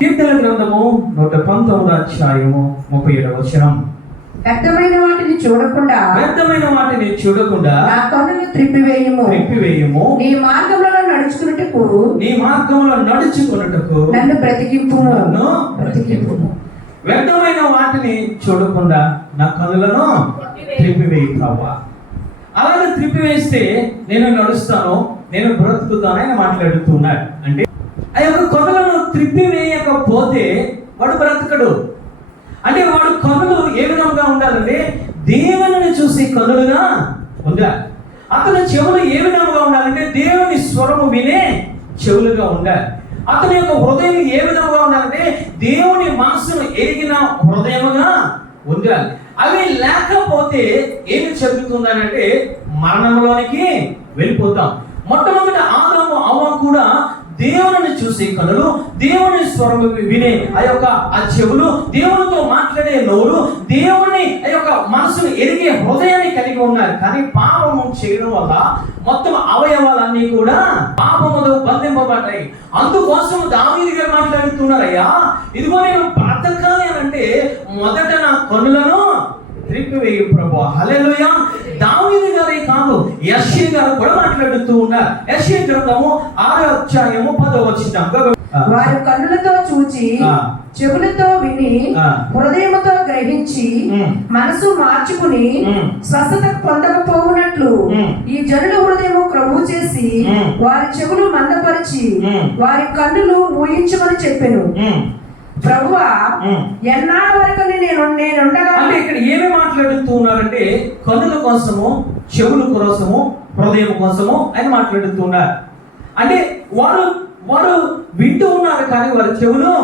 కీర్తన గ్రంథము 119వ అధ్యాయము 37వ వచనం. వ్యర్థమైన వాటిని చూడకుండా నా కన్నులు త్రిప్పివేయుము. నీ మార్గములలో నడుచుకున్నట్టుకు నన్ను బ్రతికింపుము. వ్యర్థమైన వాటిని చూడకుండా నా కన్నులను త్రిప్పివేయి ప్రభువా. అలాగే త్రిప్పివేస్తే నేను నడుస్తాను, నేను బ్రతుకుతాను అని మాట్లాడుతున్నాడు. అంటే ఆ యొక్క కన్నులను త్రిప్పివేయకపోతే వాడు బ్రతకడు. అంటే వాడు కన్నులు ఏ విధంగా ఉండాలంటే దేవుని చూసి కన్నులుగా ఉండాలి. అతని చెవులు ఏ విధంగా ఉండాలంటే దేవుని స్వరము వినే చెవులుగా ఉండాలి. అతని యొక్క హృదయం ఏ విధంగా ఉండాలంటే దేవుని మనసును ఎరిగిన హృదయముగా ఉండాలి. అవి లేకపోతే ఏమి జరుగుతుందనంటే మరణంలోనికి వెళ్ళిపోతాం. మొట్టమొదటి ఆదాము అవ్వ కూడా దేవుని చూసే కనులు, దేవుని స్వరము వినే ఆ చెవులు, దేవునితో మాట్లాడే నోరు, దేవుని ఆ యొక్క మనసును ఎరిగే హృదయాన్ని కలిగి ఉన్నారు. కానీ పాపము చేయడం వల్ల మొత్తం అవయవాలన్నీ కూడా పాపముతో బంధింపబడ్డాయి. అందుకోసం దావీదు గారు మాట్లాడుతున్నారయ్యా, ఇదిగో నేను బ్రతకాలి అని అంటే మొదట నా కన్నులను త్రిప్పివేయు ప్రభువా. హల్లెలూయా. దావీదు గారే కాదు, యెషయా గారు కూడా మాట్లాడుతూ ఉన్నారు. యెషయా గ్రంథము 6వ అధ్యాయము 10వ వచనం. వారు కన్నులతో చూచి, చెవులతో విని, హృదయముతో గ్రహించి, మనసు మార్చుకుని స్వస్థత పొందకపోవునట్లు ఈ జనుల హృదయము క్రొవ్వు చేసి వారి చెవులు మందపరిచి వారి కన్నులు మూయించమని చెప్పెను. ప్రభువా, ఎన్నాళ్ళ వరకు నేనుండగా. అంటే ఇక్కడ ఏమి మాట్లాడుతూ ఉన్నారంటే కన్నుల కోసము, చెవుల కోసము, హృదయం కోసము అని మాట్లాడుతూ ఉన్నారు. అంటే వారు వింటూ ఉన్నారు కానీ వారి చెవులు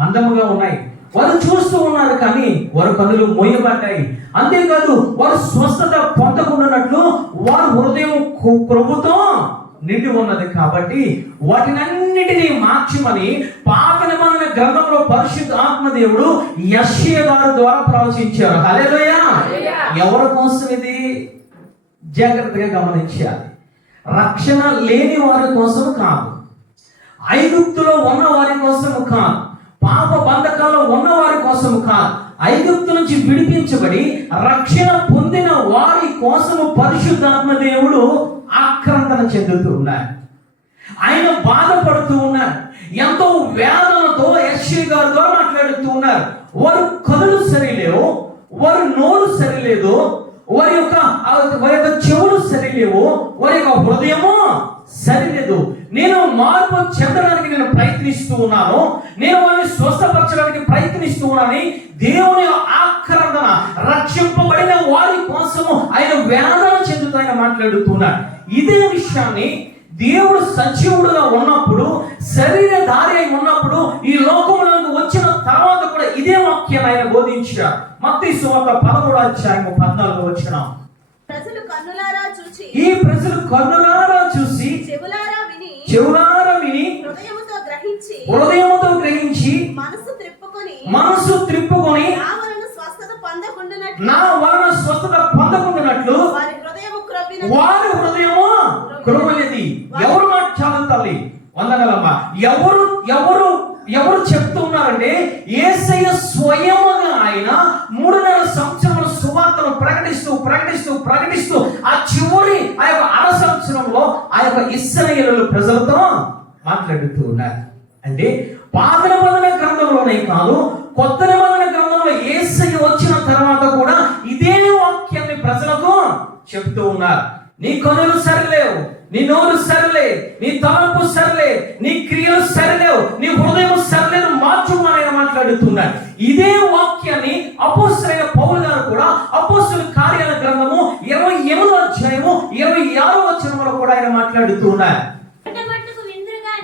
మందముగా ఉన్నాయి. వారు చూస్తూ ఉన్నారు కానీ వారి కన్నులు మోయబడ్డాయి. అంతేకాదు వారు స్వస్థత పొందకుండానట్లు వారి హృదయం క్రొవ్వుతో నిండి ఉన్నది. కాబట్టి వాటినన్నిటినీ మార్చమని పాత నిబంధన గ్రంథంలో పరిశుద్ధ ఆత్మదేవుడు యెషయా గారి ద్వారా ప్రవచించారు. హల్లెలూయా. ఎవరి కోసం ఇది జాగ్రత్తగా గమనించాలి. రక్షణ లేని వారి కోసం కాదు, ఐగుప్తులో ఉన్న వారి కోసం కాదు, పాప బంధకాల్లో ఉన్న వారి కోసం కాదు, ఐగుప్తు నుంచి విడిపించబడి రక్షణ పొందిన వారి కోసము పరిశుద్ధాత్మ దేవుడు ఆక్రందన చెందుతూ ఉన్నారు. ఆయన బాధపడుతూ ఉన్నారు. ఎంతో వేదనతో యెషయా గారి ద్వారా మాట్లాడుతూ ఉన్నారు. వారి కనులు సరిలేవు, వారి నోరు సరిలేదు, వారి యొక్క చెవులు సరిలేవు, వారి యొక్క హృదయము సరిలేదు. నేను మార్పు చెందడానికి నేను ప్రయత్నిస్తూ ఉన్నాను, నేను వారిని స్వస్థపరచడానికి ప్రయత్నిస్తూ ఉన్నాను. దేవుని ఆక్రందన, రక్షింపబడిన వారి కోసము ఆయన వేదన చెందుతూ ఆయన మాట్లాడుతున్నాడు. ఇదే విషయాన్ని దేవుడు సజీవుడుగా ఉన్నప్పుడు, శరీరధారి అయి ఉన్నప్పుడు, ఈ లోకంలోకి వచ్చిన తర్వాత కూడా ఇదే వాక్యాన్ని ఆయన బోధించారు. మత్తయి సువార్త 13వ అధ్యాయము 14వ వచనం. ఈ ప్రజలు కన్నులారా చూసి, చెవులారా విని, హృదయముతో గ్రహించి, మనసు త్రిప్పుకొని నా వలన స్వస్థత పొందకుండానట్లు వారి హృదయము క్రొవ్వలేదు. ఎవరు మాట్లాడాలి తల్లి? వందనాలమ్మా. ఎవరు చెప్తున్నారంటే యేసయ్య స్వయముగా ఆయన 3.5 సంవత్సరముల సువార్తను ప్రకటిస్తూ ఆ చివరి ఆ యొక్క 6 సంవత్సరంలో ఆ యొక్క ఇశ్రాయేలు ప్రజలతో మాట్లాడుతూ ఉన్నారు. అంటే పాత నిబంధన గ్రంథంలోనే కాదు, కొత్త నిబంధన గ్రంథంలో యేసయ్య వచ్చిన తర్వాత కూడా ఇదే వాక్యాన్ని ప్రజలకు చెప్తూ ఉన్నారు. నీ కన్నులు సరిలేవు, నీ నోరు సరిలే, నీ తలంపు సరిలే, నీ క్రియలు సరిలేవు, నీ హృదయం సరిలేదు, మార్చుమని ఆయన మాట్లాడుతున్నాడు. ఇదే వాక్యాన్ని అపోస్తలుడైన పౌలు గారు కూడా అపోస్తలుల కార్యాల గ్రంథము 28వ అధ్యాయము 26వ వచనంలో కూడా ఆయన మాట్లాడుతున్నారు.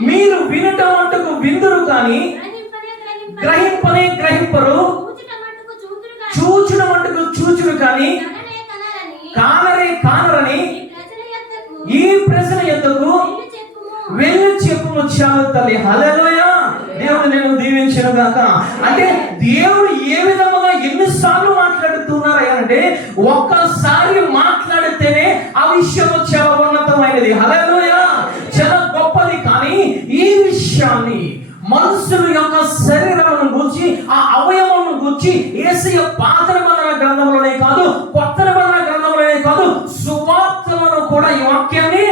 మీరు వినటం మట్టుకు విందురు కానీ గ్రహింపరు, చూచుట మట్టుకు చూచురు కానీ కానరని ఈ ప్రశ్న ఎందుకు వెళ్ళి చెప్పుము చాలు తల్లి. హల్లెలూయా. దేవుడు నేను దీవించను గాక. అంటే దేవుడు ఏ విధముగా ఎన్నిసార్లు మాట్లాడుతున్నారు అంటే ఒక్కసారి మాట్లాడితేనే ఆ విషయం చాలా ఉన్నతమైనది. హల్లెలూయా. చాలా గొప్పది. కానీ ఈ విషయాన్ని మనుషుల యొక్క శరీరమును గూర్చి, ఆ అవయవమును గూర్చి యేసయ్య పాత నిబంధన గ్రంథంలోనే కాదు, కొత్త నిబంధన గ్రంథంలోనే కాదు, సువార్తలను కూడా ఈ వాక్యాన్ని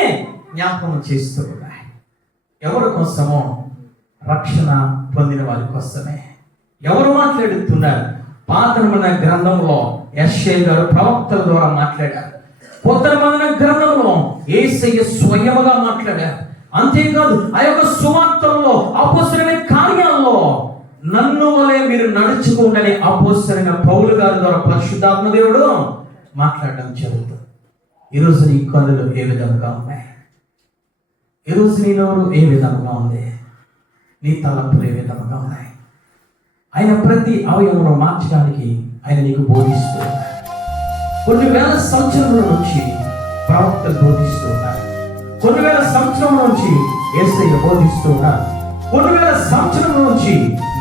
జ్ఞాపకం చేస్తూ ఉన్నాయి. ఎవరి కోసమో? రక్షణ పొందిన వారి కోసమే. ఎవరు మాట్లాడుతున్నారు? పాత నిబంధన గ్రంథంలో యెషయా గారు ప్రవక్తల ద్వారా మాట్లాడారు. కొత్త నిబంధన గ్రంథంలో యేసయ్య స్వయముగా మాట్లాడారు. అంతేకాదు, ఆ యొక్క సువార్తల్లో, అపోస్తలుల కార్యాల్లో నన్ను వలె మీరు నడుచుకోండి అపోస్తలుడైన పౌలు గారి ద్వారా పరిశుద్ధాత్మ దేవుడు మాట్లాడడం జరుగుతుంది. ఈరోజు నీ కన్నులు ఏ విధంగా ఉన్నాయి? ఈరోజు నీ నోరు ఏ విధంగా ఉంది? నీ తలంపులు ఏ విధంగా ఉన్నాయి? ఆయన ప్రతి అవయవమును మార్చడానికి ఆయన నీకు బోధిస్తూ ఉన్నారు. కొన్ని వేల సంవత్సరముల నుంచి ప్రవక్తలు బోధిస్తూ ఉన్నారు. కొన్ని వేల సంవత్సరముల నుంచి యేసయ్య బోధిస్తూ ఉన్నారు. కొన్ని వేల సంవత్సరముల నుంచి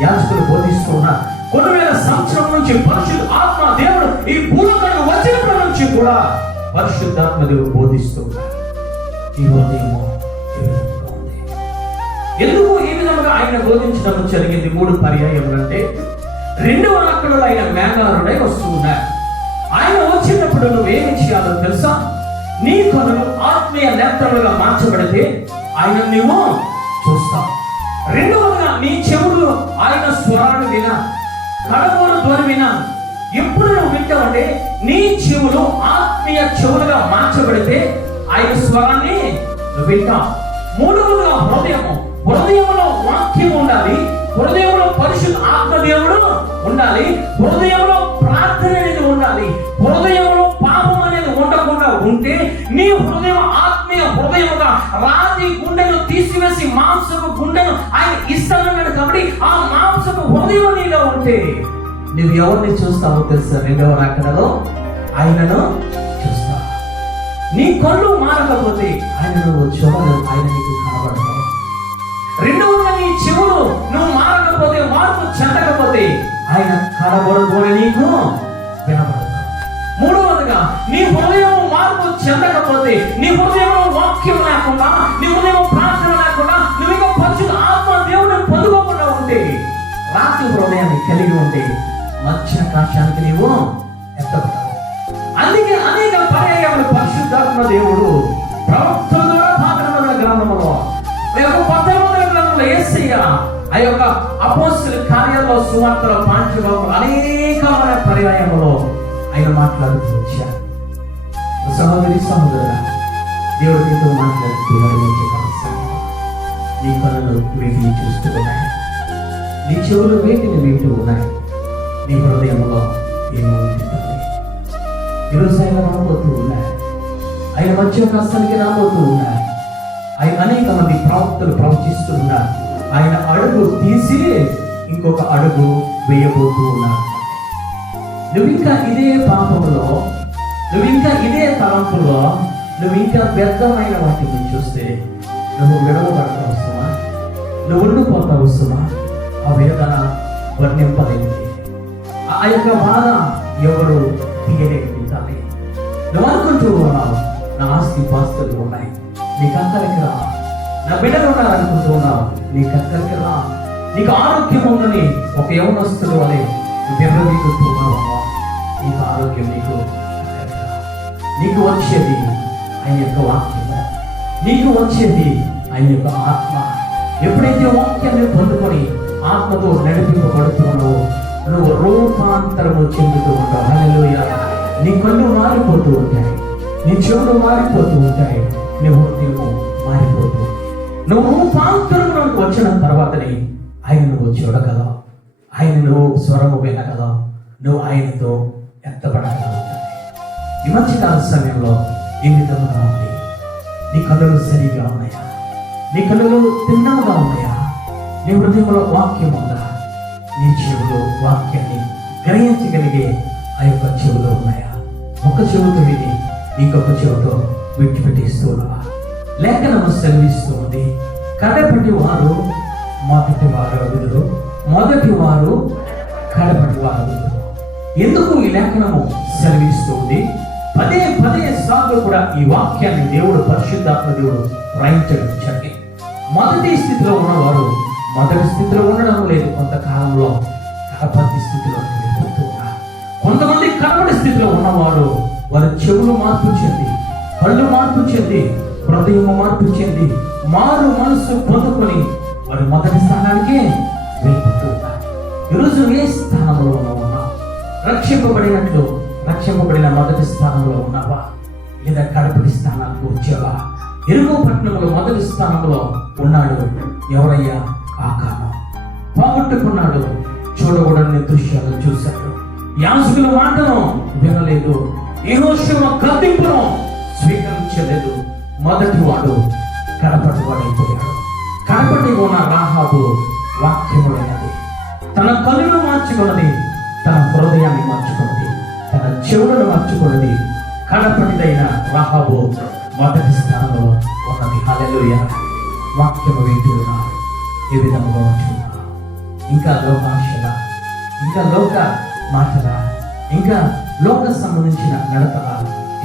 యాజకులు బోధిస్తూ ఉన్నారు. కొన్ని వేల సంవత్సరం నుంచి పరిశుద్ధ ఆత్మ దేవుడు ఈ భూలోకానికి వచ్చినప్పటి నుంచి కూడా పరిశుద్ధాత్మ దేవుడు బోధిస్తూ ఉన్నారు. ఈ ఉదయము ఎందుకు ఈ విధంగా ఆయన బోధించడం జరిగింది? 3 పర్యాయములు. అంటే రెండవ రాకడలో ఆయన మేఘారుడై వస్తూ ఉన్నారు. ఆయన వచ్చినప్పుడు నువ్వేమి చేయాలో తెలుసా? నీ కనులు ఆత్మీయ నేత్రములుగా మార్చబడితే ఆయన నువ్వు చూస్తావు. రెండవగా నీ చెవులు ఆయన స్వరాన్ని వినా, కడగోరు ధ్వని వినా. ఎప్పుడు నువ్వు వింటావంటే నీ చెవులు ఆత్మీయ చెవులుగా మార్చబడితే ఆయన స్వరాన్ని నువ్వు వింటావు. మూడవగా హృదయంలో వాక్యం ఉండాలి. హృదయంలో పరిశుద్ధ ఆత్మదేవుడు ఉండాలి. హృదయంలో ప్రార్థన అనేది ఉండాలి. హృదయంలో పాపం అనేది ఉండకుండా ఉంటే నీ హృదయం ఆత్మీయ హృదయముగా రాతి గుండెను తీసివేసి మాంసపు గుండెను ఆయన ఇస్తానన్నాడు. కాబట్టి ఆ మాంసపు హృదయం నీలో ఉంటే నువ్వు ఎవరిని చూస్తావో తెలుసా? రెండవ రాకడలో ఆయనను చూస్తావు. నీ కళ్ళు మారకపోతే ఆయన నువ్వు చూడలేవు, ఆయన నీకు కనబడతావు. రెండవగా నీ చెవులు నువ్వు మారకపోతే, మార్పు చెందకపోతే ఆయన కనబడబోని నీకు వినబడతావు. మూడవదిగా నీ హృదయం మార్పు చెందకపోతే, నీ హృదయంలో వాక్యం లేకుండా, నీ హృదయం ప్రార్థన లేకుండా, నువ్వు ఇంకా పరిశుద్ధ ఆత్మ దేవుడిని పొందుకోకుండా ఉంటే, రాతి హృదయాన్ని కలిగి ఉంటే మధ్యాకాశానికి నీవు ఎత్తబడతావు. అందుకే అనేక పర్యాయములు పరిశుద్ధాత్మ దేవుడు ప్రవక్తల ద్వారా పాత నిబంధన గ్రంథంలో, కొత్త నిబంధన గ్రంథంలో యేసయ్య ఆ యొక్క అపోస్తలుల కార్యాల్లో, సువార్తల పాఠ్యంలో అనేకమైన పర్యాయములో ఆయన మాట్లాడుతూ వచ్చారు. సహోదరి సహోదరుడా, దేవుడు నీతో మాట్లాడుతూ నీ కన్నులు వీటిని చూస్తూ ఉన్నాయి, నీ చెవులు వీటిని వింటూ ఉన్నాయి, నీ హృదయంలో ఏమో ఉంటుంది. ఈరోజు ఆయన రాబోతూ ఉన్నాయి. ఆయన మధ్య కష్టానికి రాబోతూ ఉన్నాయి. ఆయన అనేక మంది ప్రవక్తలు ప్రవచిస్తూ ఉన్నారు. ఆయన అడుగు తీసి ఇంకొక అడుగు వేయబోతూ ఉన్నారు. నువ్వు ఇంకా ఇదే పాపంలో, నువ్వు ఇంకా ఇదే తలంపులో, నువ్వు ఇంకా వ్యర్థమైన వాటిని చూస్తే నువ్వు విడవబడతా వస్తున్నా, నువ్వు ఉండిపోతా వస్తున్నా. ఆ వేదన వర్ణింపలేనిది, ఆ యొక్క బాధ ఎవరు తీయలేని. నువ్వు అనుకుంటూ ఉన్నావు, నా ఆస్తి పాస్తులు ఉన్నాయి, నీకు అక్కడికి రా. నా బిడ్డలు ఉన్నారనుకుంటూ ఉన్నావు, నీకు అక్కడికి రా. నీకు ఆరోగ్యం ఉందని ఒక యవనస్తుడు అని దెబ్బతీకుంటూ ఉన్నావమ్మా, నీకు ఆరోగ్యం నీకు నీకు వచ్చేది ఆయన యొక్క వాక్యము, నీకు వచ్చేది ఆయన యొక్క ఆత్మ. ఎప్పుడైతే వాక్యాన్ని పొందుకొని ఆత్మతో నడిపింపబడుతున్నావో నువ్వు రూపాంతరము చెందుతూ ఉంటావు. హల్లెలూయా. నీ కళ్ళు మారిపోతూ ఉంటాయి, నీ చెవులు మారిపోతూ ఉంటాయి, నీ హృదయము మారిపోతూ. నువ్వు రూపాంతరంలోకి వచ్చిన తర్వాతనే ఆయన నువ్వు చూడగలవు, ఆయన నువ్వు స్వరము వినగలవు, నువ్వు ఆయనతో ఎత్తబడగలవు. ఈ మధ్యకాల సమయంలో ఏ విధంగా ఉంది? నీ కళ్ళు సరిగా ఉన్నాయా? నీ కళ్ళు తిన్నగా ఉన్నాయా? నీ హృదయంలో వాక్యం ఉందా? నీ చెవులో వాక్యాన్ని గ్రహించగలిగే ఆ యొక్క చెవులో ఉన్నాయా? ఒక చెవుతో విని ఇంకొక చెవుతో విడిచిపెట్టిస్తూ ఉన్నావా? లేఖనము సెలవిస్తూ ఉంది, కడపటి వారు మొదటి వారు అగుదురు, మొదటి వారు కడపటి వారు అగుదురు. ఎందుకు ఈ లేఖనము సెలవిస్తుంది? పదే సార్లు కూడా ఈ వాక్యాన్ని దేవుడు, పరిశుద్ధాత్మ దేవుడు రాయించడం జరిగింది. మొదటి స్థితిలో ఉన్నవారు మొదటి స్థితిలో ఉండడం లేదు, కొంతకాలంలో కడపటి స్థితిలో వెళ్ళిపోతూ ఉన్నారు. కొంతమంది కడపటి స్థితిలో ఉన్నవారు వారి చెవులు మార్పు చెంది, కళ్ళు మార్పు చెంది, హృదయం మార్పు చెంది, మారు మనసు పొందుకొని వారి మొదటి స్థానానికి వెళ్ళిపోతూ ఉన్నారు. ఈరోజు ఏ స్థానంలో ఉన్నావు? రక్షింపబడిన మొదటి స్థానంలో ఉన్నావా, లేదా కడపటి స్థానానికి వచ్చావా? ఎరుగో పట్టణంలో మొదటి స్థానంలో ఉన్నాడు ఎవరయ్యా? ఆకాను. పోగొట్టుకున్నాడు, చూడకూడని దృశ్యాలను చూశాడు, యాజకుల మాటను వినలేదు, యెహోషువ గద్దింపును స్వీకరించలేదు. మొదటి వాడు కడపటి వాడైపోయాడు. కడపటి ఉన్న రాహాబు వాక్యములైనది, తన కళ్ళను మార్చుకున్నది, తన హృదయాన్ని మార్చుకున్నది, తన చెవులను మార్చుకున్నది. కడపటిదైన రాహాబు మొదటి స్థానంలో ఉన్నది. హల్లెలూయా. వాక్యము వింటున్నారు, ఏ విధముగా ఉంటున్నారు? ఇంకా లోకాశల, ఇంకా లోక మాటల, ఇంకా లోక సంబంధించిన నడతల,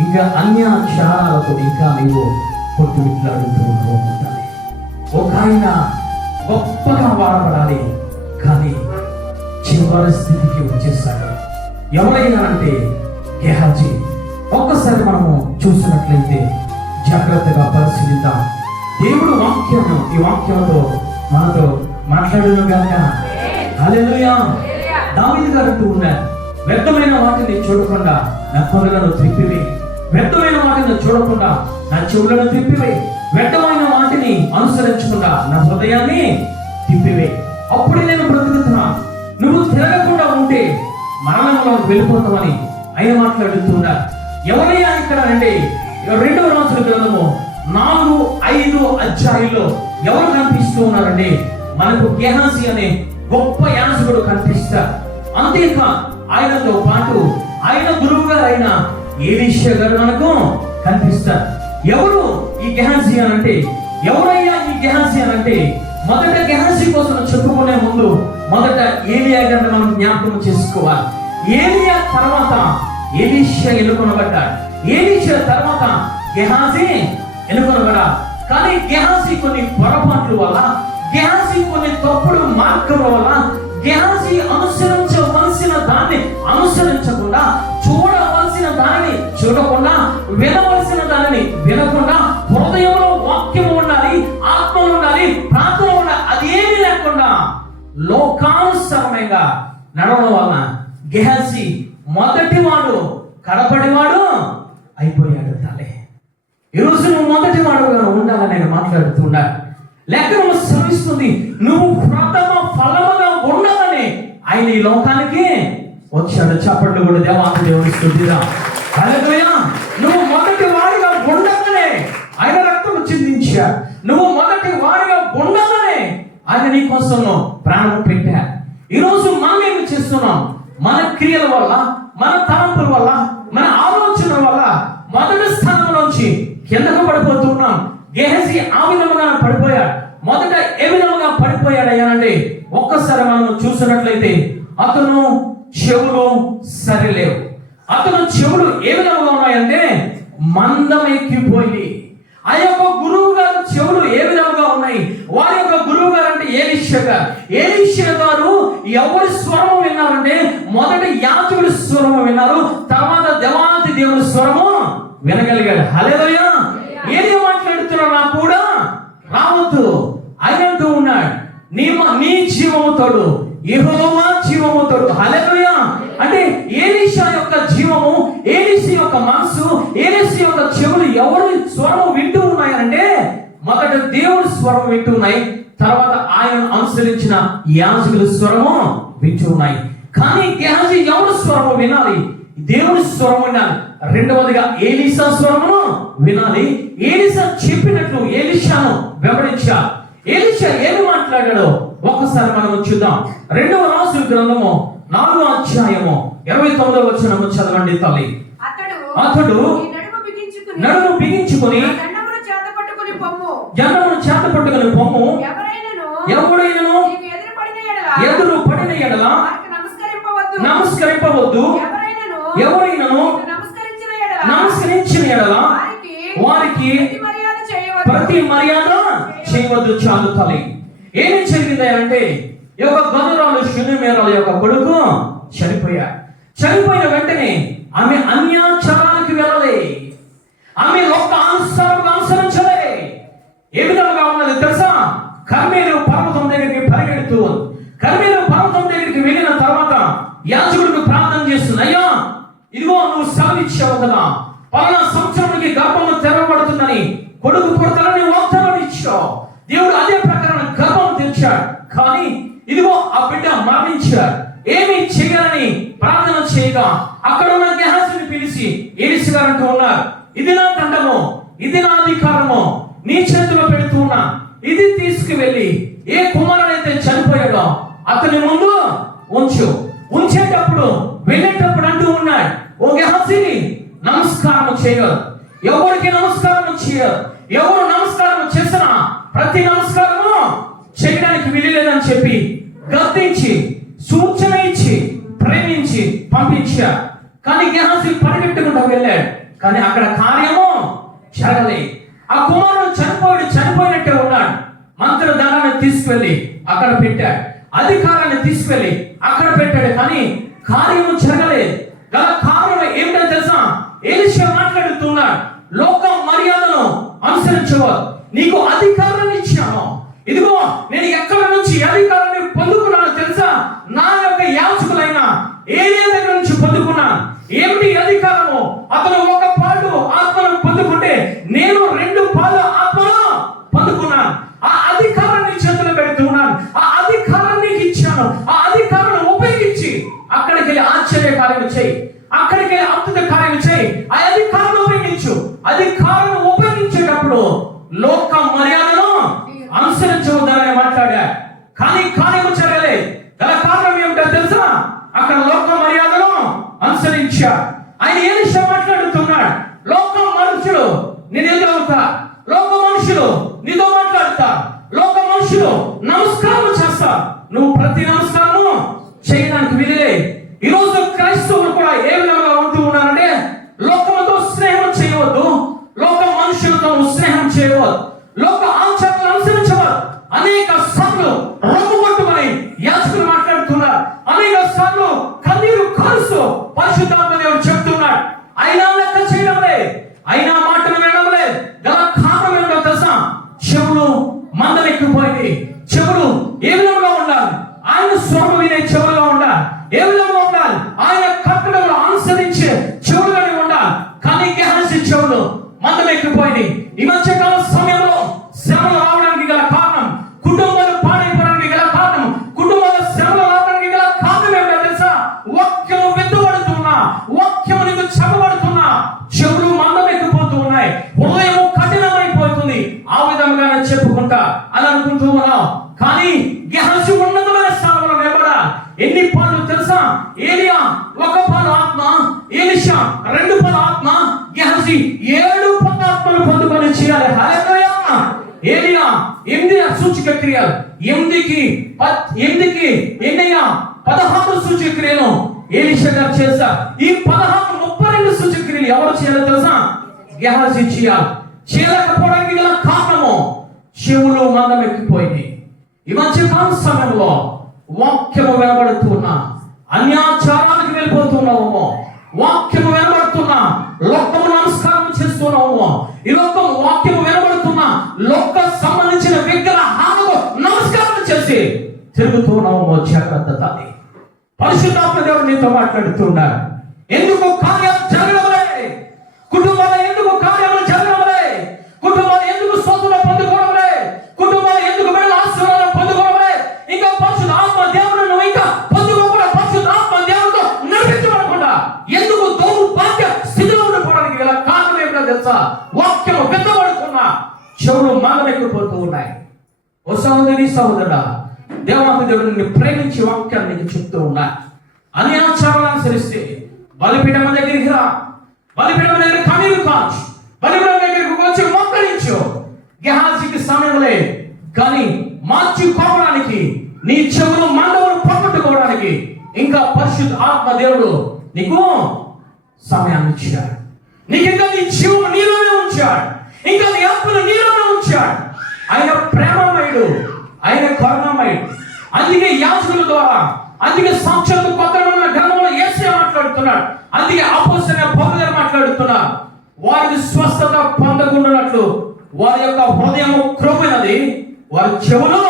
ఇంకా అన్యాచారాలతో ఇంకా నీవు కొట్టుమిట్లాడుతూ ఉంటుంది. ఒక ఆయన గొప్పగా వాడబడాలి, కానీ చివరి స్థితికి వచ్చేసాడు. ఎవరైనా అంటే గెహాజీ. ఒక్కసారి మనము చూసినట్లయితే జాగ్రత్తగా పరిశీలిద్దాం. దేవుడు ఈ వాక్యంతో మనతో మాట్లాడును గాక. హల్లెలూయా. దావీదు గారు అంటూ ఉన్నారు, వ్యర్థమైన వాటిని చూడకుండా నా కన్నులను త్రిప్పివేయి, వ్యర్థమైన వాటిని చూడకుండా నా చెవులను త్రిప్పివేయి, వ్యర్థమైన వాటిని అనుసరించకుండా నా హృదయాన్ని తిప్పివేయి, అప్పుడే నేను బ్రతుకుతున్నాను. నువ్వు తిరగకుండా ఉంటే మరణంలో వెళ్ళిపోతామని ఆయన మాట్లాడుతున్నారు. ఎవరైనా ఇక్కడ అంటే 2వ రాజుల గ్రంథము 4-5 అధ్యాయుల్లో ఎవరు కనిపిస్తూ ఉన్నారండి? మనకు గెహాజీ అనే గొప్ప యాజకుడు కనిపిస్తారు. అంతేకాదు ఆయనతో పాటు ఆయన గురువు గారు అయిన ఎలీషా గారు మనకు కనిపిస్తారు. ఎవరు ఈ గెహాజీ అనంటే? ఎవరయ్యా ఈ గెహాజీ అనంటే? మొదట గెహాజీ కోసం చెప్పుకునే ముందు మొదట ఏలియా గారిని మనం జ్ఞాపకం చేసుకోవాలి. ఏలియా తర్వాత ఎలీషా ఎన్నుకొనబడ్డాడు. ఎలీషా తర్వాత గెహాజీ ఎన్నుకొనబడ్డాడు. కానీ గెహాజీ కొన్ని పొరపాట్ల వల్ల, గెహాజీ కొన్ని తప్పుడు మార్గం వల్ల, గెహాజీ అనుసరించవలసిన దాన్ని అనుసరించకుండా, చూడవలసిన దానిని చూడకుండా, వినవలసిన దానిని వినకుండా, హృదయంలో వాక్యం ఉండాలి, ఆత్మ ఉండాలి, ప్రార్థన ఉండాలి, అదేమీ లేకుండా లోకానుసారమైన నడవడం వలన గెహాజీ మొదటివాడు కడపటివాడు అయిపోయాడు. తలే ఈరోజు నువ్వు మొదటివాడుగా ఉండాలని నేను మాట్లాడుతున్నా. లేఖనము శ్రమిస్తుంది, నువ్వు ప్రథమ ఫలముగా ఉండాలని ఆయన ఈ లోకానికి వచ్చాడు. చప్పట్లు కూడా దేవాది దేవుని స్తుతిద్దాం. హల్లెలూయా. నువ్వు మొదటి వాడిగా ఉండాలనే ఆయన రక్తము చిందించాడు. నువ్వు మొదటి వాడిగా ఉండాలనే ఆయన నీ కోసం ప్రాణం పెట్టాడు. ఈరోజు మనం ఏమి చేస్తున్నాం? మన క్రియల వల్ల, మన తలంపుల వల్ల, మన ఆలోచన వల్ల మొదటి స్థానం నుంచి కిందకు పడిపోతున్నాం. గెహాజీ ఆ విధముగా పడిపోయాడు. మొదట ఏ విధముగా పడిపోయాడు అయ్యానంటే, ఒక్కసారి మనం చూసినట్లయితే అతను చెవులు సరిలేవు. అతను చెవులు ఏ విధంగా ఉన్నాయంటే మందం ఎక్కిపోయి. ఆ యొక్క గురువు గారు చెవులు ఏ విధంగా ఉన్నాయి? వారి యొక్క గురువు గారు అంటే ఎలీషా గారు. ఎలీషా గారు ఎవరి స్వరము విన్నారంటే, మొదట యాజకుడి స్వరము విన్నారు, తర్వాత దేవాది దేవుని స్వరము వినగలిగాడు. హల్లెలూయా. ఏది మాట్లాడుతున్నా నాకు కూడా రావద్దు ఆయన అంటూ ఉన్నాడు. నీ జీవముతోడు యెహోవా జీవముతోడు. హల్లెలూయా. అంటే ఎలీషా యొక్క జీవము, ఎలీషా యొక్క మనసు, ఎలీషా యొక్క చెవులు ఎవరి స్వరము వింటూ ఉన్నాయంటే, మొదట దేవుడి స్వరం వింటూ ఉన్నాయి, తర్వాత ఆయన అనుసరించిన యాజకుల స్వరము వింటూ ఉన్నాయి. కానీ గెహాజీ ఎవరి స్వరము వినాలి? దేవుడి స్వరం వినాలి. రెండవదిగా ఎలీషా స్వరమును వినాలి. ఎలీషా చెప్పినట్లు ఎలీషాను వెంబడించాలి. ఎలీషా ఏమి మాట్లాడాడో ఒక్కసారి మనం చూద్దాం. 2వ రాజుల గ్రంథము 4వ అధ్యాయము 29వ వచనము చదవండి తల్లి. అతడు నడుము బిగించుకొని జనమును చేత పట్టుకొని పొమ్ము, ఎవడైనను ఎదురు పడిన ఎడల నమస్కరింపవద్దు, ఎవరైనను నమస్కరించిన ఎడల వారికి ప్రతి మర్యాద చేయవద్దు. చాలు తల్లి. ఏమి జరిగింది అంటే ఈ యొక్క గనురాలు షునేమీరాల యొక్క కొడుకు చనిపోయాడు. చనిపోయిన వెంటనే ఆమె అన్యాచారానికి వెళ్ళలే, ఆమె లోక అనుసరించలే. ఏ విధంగా ఉన్నది తెలుసా? కర్మేలు పర్వతం దగ్గరికి పరిగెడుతూ, కర్మేలు పర్వతం దగ్గరికి వెళ్ళిన తర్వాత యాజకుడికి ప్రార్థన చేస్తుంది, అయ్యా ఇదిగో నువ్వు సెలవిచ్చావు కదా, పలానా సంవత్సరానికి గర్భము తెరవబడుతుందని, కొడుకు పుడతానని వాగ్దానం ఇచ్చావు. దేవుడు అదే ప్రకారం గర్భం తెచ్చాడు. కానీ ఇదిగో ఆ బిడ్డ మరణించాడు. ఏమి చేయాలని ప్రార్థన చేయగా అక్కడ ఉన్న గెహాజీని పిలిచి ఎలీషా గారు అంటూ ఉన్నారు, ఇది నా దండము, ఇది నా అధికారము, నీ చేతిలో పెడుతూ ఉన్నా. ఇది తీసుకువెళ్ళి ఏ కుమారుడైతే చనిపోయాడో అతని ముందు ఉంచు. ఉంచేటప్పుడు వెళ్ళేటప్పుడు అంటూ ఉన్నాడు, ఓ గెహాజీ నమస్కారం చేయరు, ఎవరికి నమస్కారం చేయరు. ఎవరు నమస్కారం చేసినా ప్రతి నమస్కారము చేయడానికి వీలులేదని చెప్పి గద్దించి సూచన ఇచ్చి ప్రేమించి పంపించారు. కానీ గెహాజీ పరిగెట్టుకుంటూ వెళ్ళాడు. కానీ అక్కడ కార్యము జరగలే. ఆ కుమారుడు చనిపోయినట్టే ఉన్నాడు. మంత్రదండాన్ని తీసుకువెళ్ళి అక్కడ పెట్టాడు, అధికారాన్ని తీసుకువెళ్ళి అక్కడ పెట్టాడు. కానీ కార్యము జరగలేదు. గల కారణం ఏమిటో తెలుసా? ఎలీషా మాట్లాడుతున్నాడు, లోక మర్యాదను అనుసరించవద్దు, నీకు అధికారాన్ని ఇచ్చాను. ఇదిగో నేను ఎక్కడ నుంచి అధికారాన్ని పొందుకున్నాను తెలుసా? నా యొక్క యాజకులైన ఏలియా దగ్గర నుంచి పొందుకున్నాను. ఏమిటి అధికారము? అతను ఒక పాలు ఆత్మను పొందుకుంటే నేను 2 పాలు ఆత్మను పొందుకున్నాను. ఆ అధికారాన్ని చేతులు పెడుతున్నాను. ఆ అధికారాన్ని ఇచ్చాను. ఆ అధికారాన్ని ఉపయోగించి అక్కడికి వెళ్ళి ఆశ్చర్య కార్యం చేయి, అక్కడికి వెళ్ళి అద్భుత కార్యం చేయి. ఆ అధికారాన్ని ఉపయోగించు. అధికారాన్ని ఉపయోగించేటప్పుడు లోక మర్యాదను అనుసరించవద్దని మాట్లాడాడు. కానీ కార్యము జరగలేదు. గల కారణం ఏమిటో తెలుసా? అక్కడ లోక మర్యాదను అనుసరించాడు. ఆయన ఎలీషా మాట్లాడుతున్నాడు, లోక మనుషులు నేను ఎదురవుతా, లోక మనుషులు నీతో మాట్లాడుతా, లోక మనుషులు నమస్కారం చేస్తా, నువ్వు ప్రతి నమస్కారము చేయడానికి వీలులే. ఈరోజు క్రైస్తవులు కూడా ఏ విధంగా ఉంటూ ఉన్నారంటే, లోకముతో స్నేహం చేయవద్దు, లోక మనుషులతో స్నేహం చేయవద్దు, లోక ఆచారాలను అనుసరించవద్దు. అనేక సార్లు రొమ్ము కొట్టుమని యాజకులు మాట్లాడుతున్నారు. అనేక సార్లు కన్నీరు కారుస్తూ పరిశుద్ధాత్మ దేవుడు చెప్తున్నాడు. అయినా లెక్క చేయడం లేదు, అయినా మాటలు వినడం లేదు. గల కారణం ఏమిటో తెలుసా? చెవులు మందలెక్కిపోయింది. చెవులు ఏ విధంగా ఉండాలి? ఆయన స్వరం వినే చెవులుగా ఉండాలి. ఏ విధంగా ఉండాలి? ఆయన కట్టడలు అనుసరించే చెవులుగానే ఉండాలి. కానీ గెహాజీ చెవులు మందలెక్కిపోయింది. ఈ మధ్యకాల సమయంలో శ్రమలు రావడానికి గల కారణం, కుటుంబాలు పాడైపోవడానికి గల కారణం, కుటుంబాల శ్రమలు రావడానికి గల కారణం ఏమిటో తెలుసా? వాక్యము విత్తబడుతున్నా, వాక్యము నీకు చెప్పబడుతున్నా, చెవులు మందమెక్కిపోతూ ఉన్నాయి, హృదయము కఠినమైపోతుంది. ఆ విధంగా చెప్పుకుంటా అని అనుకుంటూ ఉన్నావు. కానీ గెహాజీ ఉన్నతమైన స్థానంలో నిలబడా. ఎన్ని పనులు తెలుసా? ఏలియా 1 పను ఆత్మ, ఎలీషా 2 పను ఆత్మ, గెహాజీ 7 పను ఆత్మలు పొందుకొని చేయాలి. హల్లెలూయా. ఏలియా 8 సూచక క్రియలు, 8కి 16 సూచక క్రియలు ఎలీషా గారు చేశారు. ఈ 32 సూచక క్రియలు ఎవరు చేయాలో తెలుసా? గెహాజీ చేయాలి. చేయలేకపోవడానికి గల కారణము చెవులు మందమెక్కిపోయింది. ఈ మధ్య కాల సమయంలో వాక్యము వినబడుతున్నా, అన్యాచారానికి వెళ్ళిపోతున్నాము. వాక్యము వినబడుతున్నా, లోకము నమస్కారం చేస్తున్నాము. ఈ లోకం వాక్యము వినబడుతున్నా, లోక సంబంధించిన విగ్రహాలకు నమస్కారం చేసి తిరుగుతున్నాము. జాగ్రత్త తల్లి. పరిశుద్ధాత్మ దేవుడు నీతో మాట్లాడుతున్నాడు. ఎందుకు కార్యాలు జరగలే? కుటుంబాలు ఎందుకు కార్యాలు జరగలే? కుటుంబాలు ఎందుకు స్వతంత్రం పొందుకోవలే? కుటుంబాలు ఎందుకు బిడ్డల ఆశీర్వాదం పొందుకోవలే? ఇంకా పరిశుద్ధ ఆత్మ దేవుడు ఇంకా పొందుకోకుండా, పరిశుద్ధ ఆత్మ దేవుడితో నడిపించబడకుండా ఎందుకు దౌర్భాగ్య స్థితిలో ఉండిపోవడానికి గల కారణం ఏమిటో తెలుసా? వాక్యం విత్తబడుతున్నా, చెవులు మందమెక్కిపోతూ ఉన్నాయి. ఓ సహోదరి సహోదరుడా, దేవాది దేవుడు నిన్ను ప్రేమించి వాక్యాన్ని నీకు చెప్తూ ఉన్నా. అన్యాచారాలను అనుసరిస్తే బలిపీఠం దగ్గరికి రా, బలిపీఠం దగ్గర కన్నీరు కాచు, బలిపీఠం దగ్గరికి వచ్చి మోకరించు. గెహాజీకి సమయం లేదు, కానీ మార్చుకోవడానికి, నీ చెవులు మందములు పోగొట్టుకోవడానికి ఇంకా పరిశుద్ధ ఆత్మ దేవుడు నీకు సమయాన్ని ఇచ్చాడు. నీకు ఇంకా నీ జీవం నీలోనే ఉంచాడు, ఇంకా నీ ఆత్మను నీలోనే ఉంచాడు. ఆయన ప్రేమమయుడు, ఆయన కరుణామయుడు. అందుకే యాజకుల ద్వారా, అందుకే సాక్షాత్తు కొత్త గ్రంథంలో యేసయ్య మాట్లాడుతున్నాడు. అందుకే అపోస్తలుడైన పౌలు గారు మాట్లాడుతున్నారు. వారికి స్వస్థత పొందకుండానట్లు వారి యొక్క హృదయము క్రొవ్వినది, వారి చెవులు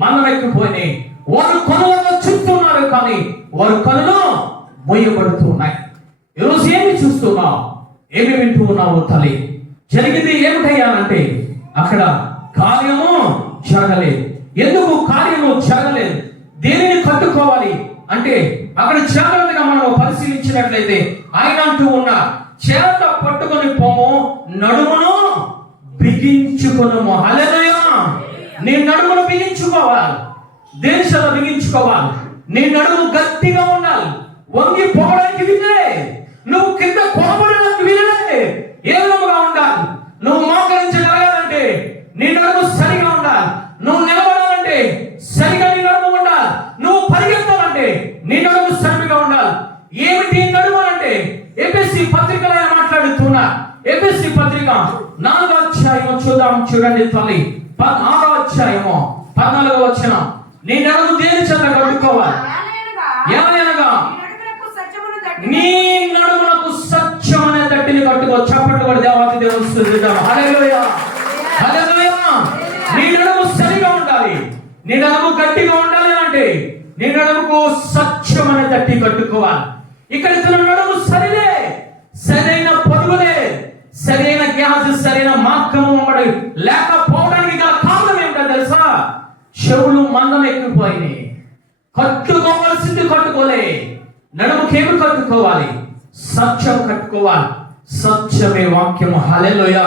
మందమెక్కిపోయినాయి. వారు కనులలో చూస్తున్నారు కానీ వారి కనులు మొయ్యబడుతున్నాయి. ఈరోజు ఏమి చూస్తున్నావు, ఏమి వింటూ ఉన్నావు తల్లి? జరిగింది ఏమిటయ్యానంటే అక్కడ కార్యము జరగలేదు. ఎందుకు కార్యము జరగలేదు? దేనిని కట్టుకోవాలి అంటే అక్కడ జాగ్రత్తగా మనం పరిశీలించినట్లయితే ఆయన అంటూ ఉన్న చేత పట్టుకొని పోము, నడుమును బిగించుకొనుము. హల్లెలూయా! నీ నడుమును బిగించుకోవాలి. దేశంలో బిగించుకోవాలి. నీ నడుము గట్టిగా ఉండాలి. వంగి పోవడానికి వీలే, నువ్వు కింద కొనబడడానికి వీలే. ఏ విధముగా ఉండాలి? నువ్వు మోకరించగలగాలంటే నీ నడుము సరిగా ఉండాలి. నువ్వు నిలబడాలంటే సరిగా నీ నడుము ఉండాలి. నువ్వు పరిగెత్తాలంటే నీ నడుము సరిగా ఉండాలి. ఏమిటి నడుము అంటే ఎఫెసీ పత్రికలో మాట్లాడుతున్నా. ఎఫెసీ పత్రిక 4వ అధ్యాయము చూడండి తల్లి. 6వ అధ్యాయము 14వ వచనం. నీ నడుము దేని చేత కట్టుకోవాలి? ఏమనగా నీ నడుములకు సత్యమనే తట్టిని కట్టుకో. చప్పట్లు కూడా దేవాతి దేవుని స్తుతిద్దాం. హల్లెలూయా! హల్లెలూయా! నీ నడుము సరిగా ఉండాలి. నీ నడుము గట్టిగా ఉండాలి అంటే నీ నడుముకు సత్యమనే తట్టి కట్టుకోవాలి. ఇక్కడ ఇతను నడుము సరిలే, సరైన పొడుగులే, సరైన గ్యాస్, సరైన మార్గము లేకపోవడానికి గల కారణం ఏంటో తెలుసా? చెవులు మందం ఎక్కిపోయినాయి. కట్టుకోవాల్సింది కట్టుకోలే. నడుముకేమి కట్టుకోవాలి? సత్యం కట్టుకోవాలి. సత్యమే వాక్యము. హల్లెలూయా!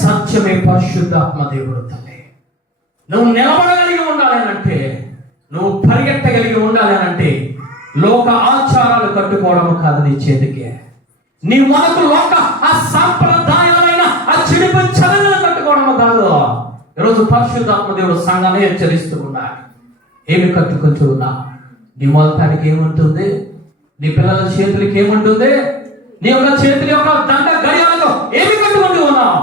సత్యమే పరిశుద్ధాత్మ దేవుడు తల్లి. నువ్వు నిలబడగలిగి ఉండాలి అంటే, నువ్వు పరిగెత్తగలిగి ఉండాలి అంటే లోక ఆచారాలు కట్టుకోవడం కాదు నీ చేతికి. నీ మనకు లోక ఆ సాంప్రదాయాలైన ఆ చెడుపు చలనలు కట్టుకోవడం కాదు. ఈరోజు పరిశుద్ధాత్మ దేవుడు సంఘాన్ని హెచ్చరిస్తూ ఉన్నాడు. ఏమి కట్టుకుంటూ ఉన్నా? నీ మొదటానికి ఏముంటుంది? నీ పిల్లల చేతులకి ఏముంటుంది? నీ యొక్క చేతుల యొక్క దండ గడియాలతో ఏమి కట్టుకుంటూ ఉన్నావు?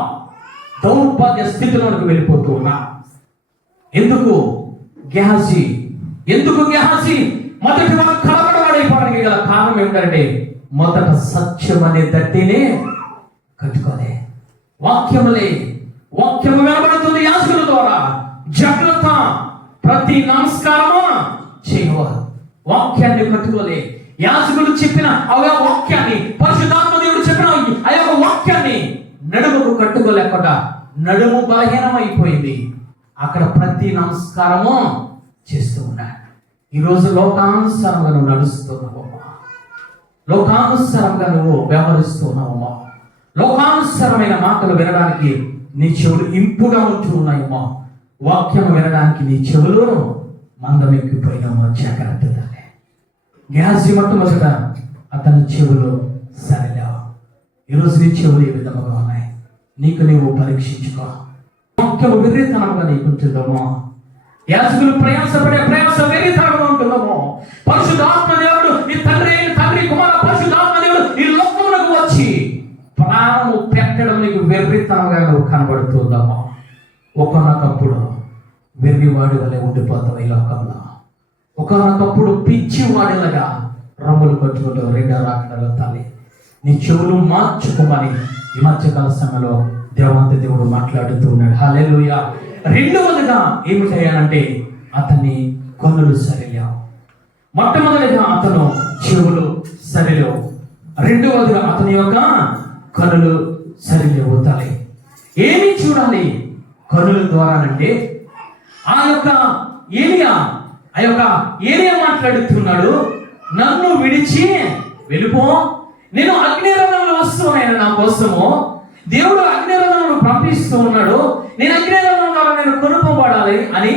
దౌర్భాగ్య స్థితిలోకి వెళ్ళిపోతూ ఉన్నా. ఎందుకు గెహాజీ? ఎందుకు గెహాజీ మొదటి వాడు కలపడవాడైపోవడానికి గల కారణం ఏమిటంటే మొదట సత్యం అనే దట్టినే కట్టుకోలే. వాక్యములే, వాక్యము వినబడుతుంది యాజకుల ద్వారా. జాగ్రత్త, ప్రతి నమస్కారము చేయవాలి. వాక్యాన్ని కట్టుకోలే. యాజకులు చెప్పిన ఆ వాక్యాన్ని, పరిశుద్ధాత్మ దేవుడు చెప్పిన ఆ యొక్క వాక్యాన్ని నడుముకు కట్టుకోలేకుండా నడుము బలహీనమైపోయింది. అక్కడ ప్రతి నమస్కారము చేస్తూ ఉన్నాడు. ఈరోజు లోకానుసారంగా నువ్వు నడుస్తున్నావమ్మా. లోకానుసారంగా నువ్వు వ్యవహరిస్తున్నావమ్మా. లోకానుసారమైన మాటలు వినడానికి నీ చెవులు ఇంపుగా ఉంటూ ఉన్నాయమ్మా. వాక్యం వినడానికి నీ చెవులు మందమెక్కిపోయినామో. జాగ్రత్త. గ్యాస్ మొట్టమొదట అతని చెవులు సరిలేవు. ఈరోజు నీ చెవులు ఏ విధముగా ఉన్నాయి? నీకు నీవు పరీక్షించుకో. వాక్యము వెర్రితనంగా నీకుంటుందమ్మో. యాజకులు ప్రయాసపడే ప్రయాస వెర్రితనంగా ఉంటుందమ్మో. పరిశుద్ధాత్మ దేవుడు, ఈ తండ్రి కుమార పరిశుద్ధాత్మ దేవుడు ఈ లోకములకు వచ్చి ప్రాణము పెట్టడం నీకు వెర్రితనంగా నువ్వు కనబడుతుందమ్మో. ఒకనొకప్పుడు వెర్రివాడి వలె ఉండిపోతావు ఈ లోకంలో. ఒకనొకప్పుడు పిచ్చివాడిలాగా రమ్ములు కొట్టుకుంటూ రెండో రాకడలో తల్లి నీ చెవులు మార్చుకోమని ఈ మధ్యకాల సమయంలో దేవాంత దేవుడు మాట్లాడుతూ ఉన్నాడు. హల్లెలూయా! రెండవదిగా ఏమిటయ్యానంటే అతని కన్నులు సరిలేవు. మొట్టమొదటిగా అతను చెవులు సరిలేవు. రెండవదిగా అతని యొక్క కన్నులు సరిలేవు. తల్లి ఏమి చూడాలి కన్నుల ద్వారానంటే ఆ యొక్క ఏలియా మాట్లాడుతున్నాడు. నన్ను విడిచి వెళ్ళిపో, నేను అగ్నిరంగంలో వస్తున్నాను నా కోసము. దేవుడు అగ్నిరంగంలో పంపిస్తూ ఉన్నాడు. నేను అగ్నిరంగంలో నేను కొనుక్కోబడాలి అని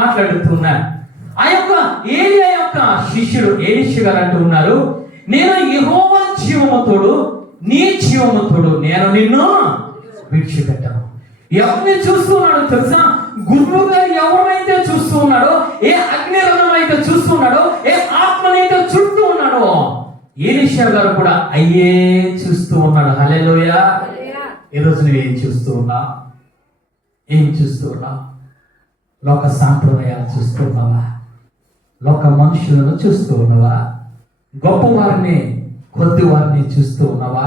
మాట్లాడుతున్నాడు. ఆ యొక్క ఏలియా యొక్క శిష్యుడు ఎలీషా గారు అంటూ ఉన్నారు, నేను యెహోవా జీవముతోడు నీ జీవముతోడు నేను నిన్ను విడిచిపెట్టను. ఎవరిని చూస్తున్నాడు తెలుసా? గురువు గారు ఎవరైతే చూస్తూ ఉన్నాడో, ఏ అగ్నిరంగం అయితే చూస్తున్నాడో, ఏ ఆత్మనైతే చూస్తూ ఉన్నాడో ఎలీషా గారు కూడా అయ్యే చూస్తూ ఉన్నాడు. హల్లెలూయా! ఈరోజు నువ్వేం చూస్తూ ఉన్నా? ఏం చూస్తూ ఉన్నా? లోక సాంప్రదాయాలు చూస్తూ ఉన్నావా? లోక మనుషులను చూస్తూ ఉన్నావా? గొప్పవారిని కొద్ది వారిని చూస్తూ ఉన్నావా?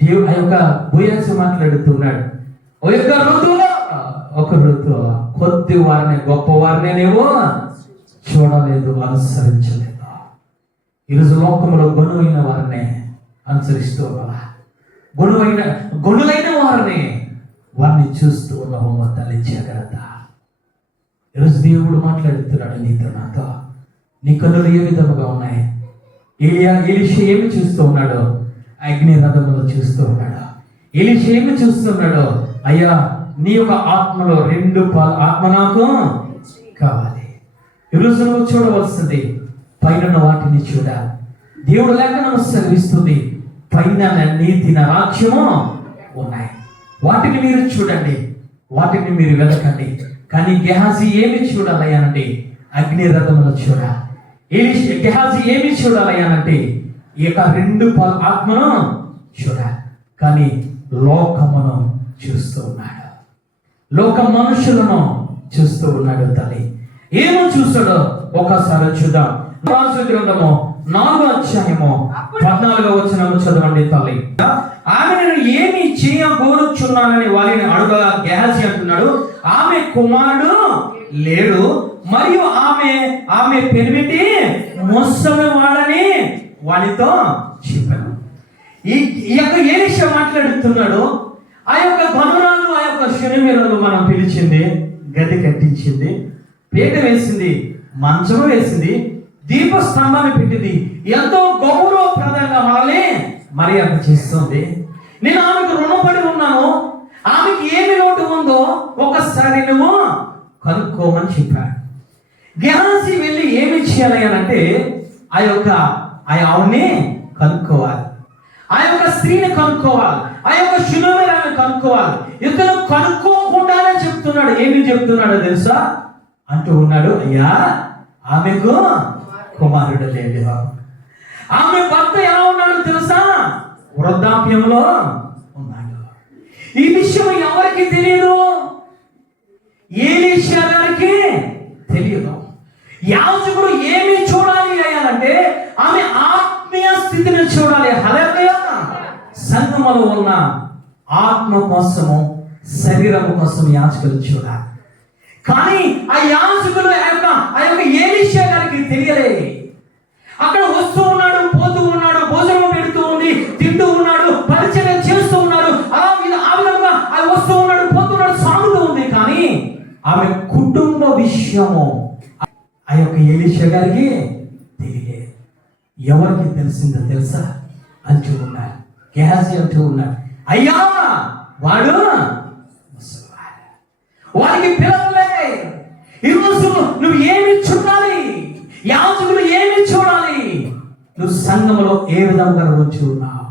దేవుడు ఆ యొక్క బోయజు మాట్లాడుతున్నాడు, ఒక ఋతువు కొద్ది వారిని గొప్పవారిని నీవు చూడలేదు, అనుసరించలేదు. ఈరోజు లోకంలో గుణమైన వారిని అనుసరిస్తూ ఉన్నావా? గుణులైన వారిని చూస్తూ ఉన్నావు. మా తల్లి జాగ్రత్త. ఈరోజు దేవుడు మాట్లాడుతున్నాడు నీతో, నాతో. నీ కన్నులు ఏ విధముగా ఉన్నాయి? ఎలీషా ఏమి చూస్తూ ఉన్నాడు? అగ్ని రథములో చూస్తూ ఉన్నాడు. ఎలీషా ఏమి చూస్తున్నాడు? అయ్యా, నీ యొక్క ఆత్మలో 2 పాలు ఆత్మ నాకు కావాలి. ఈరోజు నువ్వు చూడవలసింది పైన వాటిని చూడాలి. దేవుడు లేఖనం సెలవిస్తుంది, పైన నీతి రాజ్యము ఉన్నాయి, వాటిని మీరు చూడండి, వాటిని మీరు వెతకండి. కానీ గెహాజీ ఏమి చూడాలయ్యానంటే అగ్ని రథములో చూడాలి. గెహాజీ ఏమి చూడాలయ్యానంటే ఈ యొక్క 2 పాలు ఆత్మను చూడాలి. కానీ లోకమును చూస్తూ ఉన్నాడు, లోక మనుషులను చూస్తూ ఉన్నాడు. తల్లి ఏమో చూస్తాడో ఒకసారి చూద్దాం. రాజు గ్రంథము 4వ అధ్యాయము 14వ వచనము చదవండి. తల్లి ఆమె నేను ఏమి చేయబోరుచున్నానని వారిని అడుగగా గెహాజీ అంటున్నాడు, ఆమె కుమారుడు లేడు, మరియు ఆమె పెనిమిటి ముసలి వాడని వానితో చెప్పాను. ఈ యొక్క ఎలీషా మాట్లాడుతున్నాడు. ఆ యొక్క గనురాలు, ఆ యొక్క శనిమీరలు మనం పిలిచింది, గది కట్టించింది, పీట వేసింది, మంచం వేసింది, దీపస్తంభాన్ని పెట్టింది, ఎంతో గౌరవప్రదంగా మనల్ని మర్యాద చేస్తుంది. నేను ఆమెకు రుణపడి ఉన్నాను. ఆమెకి ఏమి లోటు ఉందో ఒకసారి నువ్వు కనుక్కోమని చెప్పాడు. గెహాజీ వెళ్ళి ఏమి చేయాలి అని అంటే ఆవిడ్ని కనుక్కోవాలి, ఆ యొక్క స్త్రీని కనుక్కోవాలి, ఆ యొక్క శునోమిరాన్ని కనుక్కోవాలి. ఇతను కనుక్కోకుండానే చెప్తున్నాడు. ఏమి చెప్తున్నాడో తెలుసా? అంటూ ఉన్నాడు, అయ్యా ఆమెకు కుమారుడు లేడు. ఆమె భర్త ఎలా ఉన్నాడు తెలుసా? వృద్ధాప్యంలో ఉన్నాడు. ఈ విషయం ఎవరికి తెలియదు? ఎలీషా గారికి తెలియదు. యాజకుడు ఏమి చూడాలి అయ్యానంటే ఆమె ఆత్మీయ స్థితిని చూడాలి. హల్లెలూయా. సంగమలో ఉన్న ఆత్మ కోసము, శరీరం కోసం యాజకులు చూడాలి. కానీ ఆ యాజకులు ఆ యొక్క ఎలీషా గారికి తెలియలే. అక్కడ వస్తూ ఉన్నాడు, పోతూ ఉన్నాడు, భోజనం పెడుతూ ఉంది, తింటూ ఉన్నాడు, పరిచయం చేస్తూ ఉన్నాడు, ఆ విధంగా వస్తూ ఉన్నాడు, పోతున్నాడు, సాగుతూ ఉంది. కానీ ఆమె కుటుంబ విషయము ఆ యొక్క ఎలీషా గారికి తెలియలే. ఎవరికి తెలిసిందో తెలుసా? అంటూ ఉన్నాడు, గెహాజీ అంటూ ఉన్నాడు, అయ్యా వాడు వారికి పిల్లలే. ఈరోజు నువ్వు ఏమి చూడాలి? యాజకులు ఏమి చూడాలి? నువ్వు సంఘంలో ఏ విధంగా ఉంచి ఉన్నావు?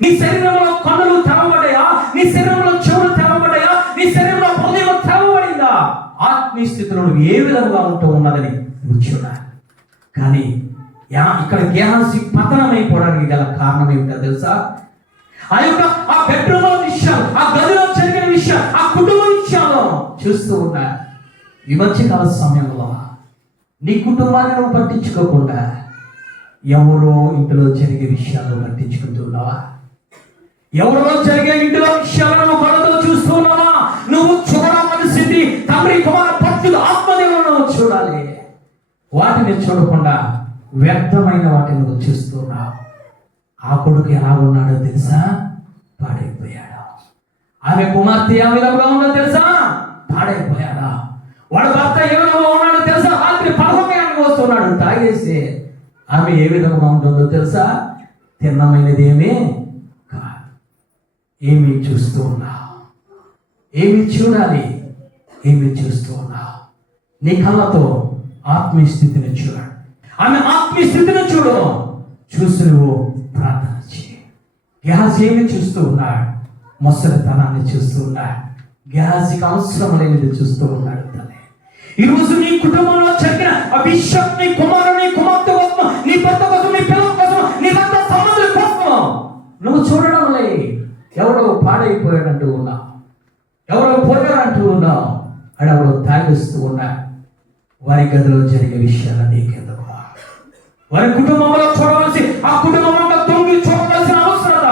నీ శరీరంలో కన్నులు తెరవబడ్డాయా? నీ శరీరంలో చెవులు తెరవబడ్డాయా? నీ శరీరంలో హృదయం తెరవబడిందా? ఆత్మీయ స్థితిలో నువ్వు ఏ విధంగా ఉంటూ ఉన్నదని నువ్వు చూడాలి. కానీ ఇక్కడ గెహాజీ పతనమైపోవడానికి గల కారణం ఏమిటో తెలుసా? ఆ బెడ్రూమ్ విషయాలు, ఆ గదిలో జరిగిన విషయాలు, ఆ కుటుంబ విషయాలు చూస్తూ ఉన్నా. ఈ మధ్యకాల సమయంలో నీ కుటుంబాన్ని నువ్వు పట్టించుకోకుండా ఎవరో ఇంటిలో జరిగే విషయాలు పట్టించుకుంటున్నావా? ఎవరో జరిగే ఇంటిలో విషయాలను నువ్వు కళ్ళతో చూస్తున్నావా? నువ్వు చూడవలసింది తండ్రి కుమార భక్తులు ఆత్మదేవులను చూడాలి. వాటిని చూడకుండా వ్యర్థమైన వాటిని నువ్వు చూస్తున్నావు. ఆ కొడుకు ఎలా ఉన్నాడో తెలుసా? పాడైపోయాడు. ఆమె కుమార్తె ఏ విధంగా ఉందో తెలుసా? పాడైపోయాడా. వాడు భర్త ఏ విధంగా ఉన్నాడో తెలుసా? రాత్రి 11 వస్తున్నాడు తాగేసి. ఆమె ఏ విధంగా ఉంటుందో తెలుసా? తిన్నమైనది ఏమీ కాదు. ఏమి చూస్తూ ఉన్నావు? ఏమి చూడాలి? ఏమి చూస్తూ ఉన్నావు? నీ కళ్ళతో ఆత్మీయ స్థితిని చూడాలి. ఆమె ఆత్మీయ స్థితిని చూడు. చూసి నువ్వు ప్రార్థన చేయి. గెహాజీ ఏమి చూస్తూ ఉన్నాడు? ముసలితనాన్ని చూస్తూ ఉన్నాడు. గెహాజీకి అవసరం లేనిది చూస్తూ ఉన్నాడు. తల్లి, ఈరోజు నీ కుటుంబంలో జరిగిన అభిషేకం, నీ కుమారుడు, నీ కుమార్తె కోసం, నీ భర్త కోసం, నీ పిల్లల కోసం, నీ రక్త సంబంధుల కోసం నువ్వు చూడడం లే. ఎవడో పాడైపోయాడంటూ ఉన్నావు, ఎవరో పోయాడంటూ ఉన్నావు, అడెవడో తాగి నడుస్తూ ఉన్నా, వారి గదిలో జరిగే విషయాలు నీకెందుకు? వారి కుటుంబంలో చూడవలసి, ఆ కుటుంబంలో తొంగి చూడవలసిన అవసరత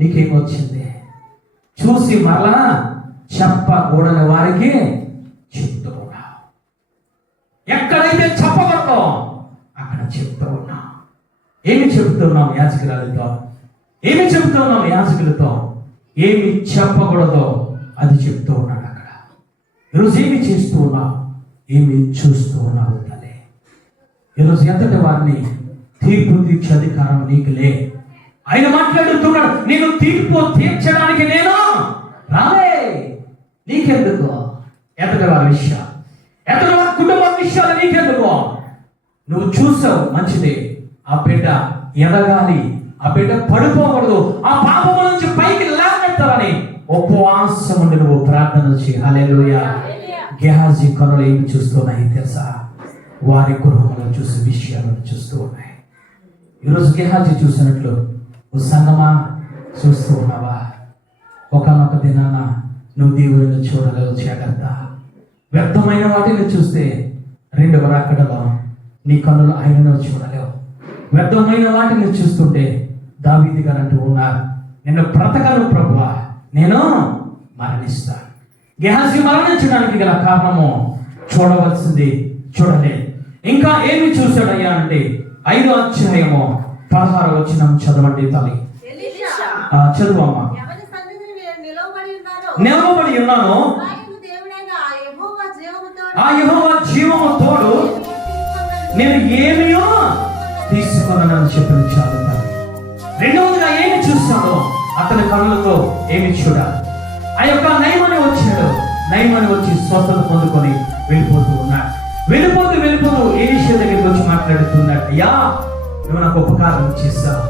నీకేమొచ్చింది? చూసి మరలా చెప్పకూడని వారికి చెప్తూ ఉన్నా. ఎక్కడైతే చెప్పకూడదో అక్కడ చెప్తూ ఉన్నా. ఏమి చెబుతున్నాం యాజకురాలతో? ఏమి చెబుతున్నాం యాజకులతో? ఏమి చెప్పకూడదో అది చెప్తూ ఉన్నాడు అక్కడ. ఈరోజు ఏమి చేస్తూ ఉన్నావు? ఏమి చూస్తూ ఉన్నావు తల్లి? ఈరోజు ఎంతటి వారిని తీర్పు తీర్చే అధికారం నీకు లే. ఆయన మాట్లాడుతున్నాడు, నేను తీర్పు తీర్చడానికి నేను రాలే. నీకెందుకు? ఎంతటి వారి విషయం, ఎంతటి వారి కుటుంబ విషయాలు నీకెందుకు? నువ్వు చూసావు, మంచిదే. ఆ బిడ్డ ఎదగాలి, ఆ బిడ్డ పడిపోకూడదు, ఆ పాపము నుంచి పైకి లేవనెత్తాలని ఉపవాసం ఉండి నువ్వు ప్రార్థన చేయి. హల్లెలూయా. గెహాజీ కనులు ఏమి చూస్తున్నాయి తెలుసా? వారి గృహంలో చూసే విషయాలను చూస్తూ ఉన్నాయి. ఈరోజు గెహాజీ చూసినట్లు ఓ సంగమా చూస్తూ ఉన్నావా? ఒకనొక దినాన నువ్వు దేవుడిని చూడలేవు. జాగ్రత్త. వ్యర్థమైన వాటిని చూస్తే రెండవ రాకడలో నీ కన్నులు ఆయనను చూడలేవు. వ్యర్థమైన వాటిని చూస్తుంటే దావీదు గారు అంటూ ఉన్నారు, నేను బ్రతకను ప్రభువా, నేను మరణిస్తాను. గెహాజీ మరణించడానికి గల కారణము చూడవలసింది చూడలేదు. ఇంకా ఏమి చూశాడయ్యా అంటే 5వ అధ్యాయము 16వ వచనం చదవండి తల్లి. చదువమ్మా. నిలవబడి ఉన్నాను, ఆ యెహోవా జీవము తోడు నేను ఏమియో తీసుకున్నానని చెప్పిన చాలు. రెండవదిగా ఏమి చూస్తాడో అతని కళ్ళతో ఏమి చూడాలి? ఆ యొక్క నయమని వచ్చాడు. నయమని వచ్చి స్వస్థత పొందుకొని వెళ్ళిపోతూ ఉన్నాడు. వెళ్ళిపోతూ ఎలీషా దగ్గరికి వచ్చి మాట్లాడుతున్నాడు, అయ్యా నువ్వు నాకు ఉపకారం చేస్తావు,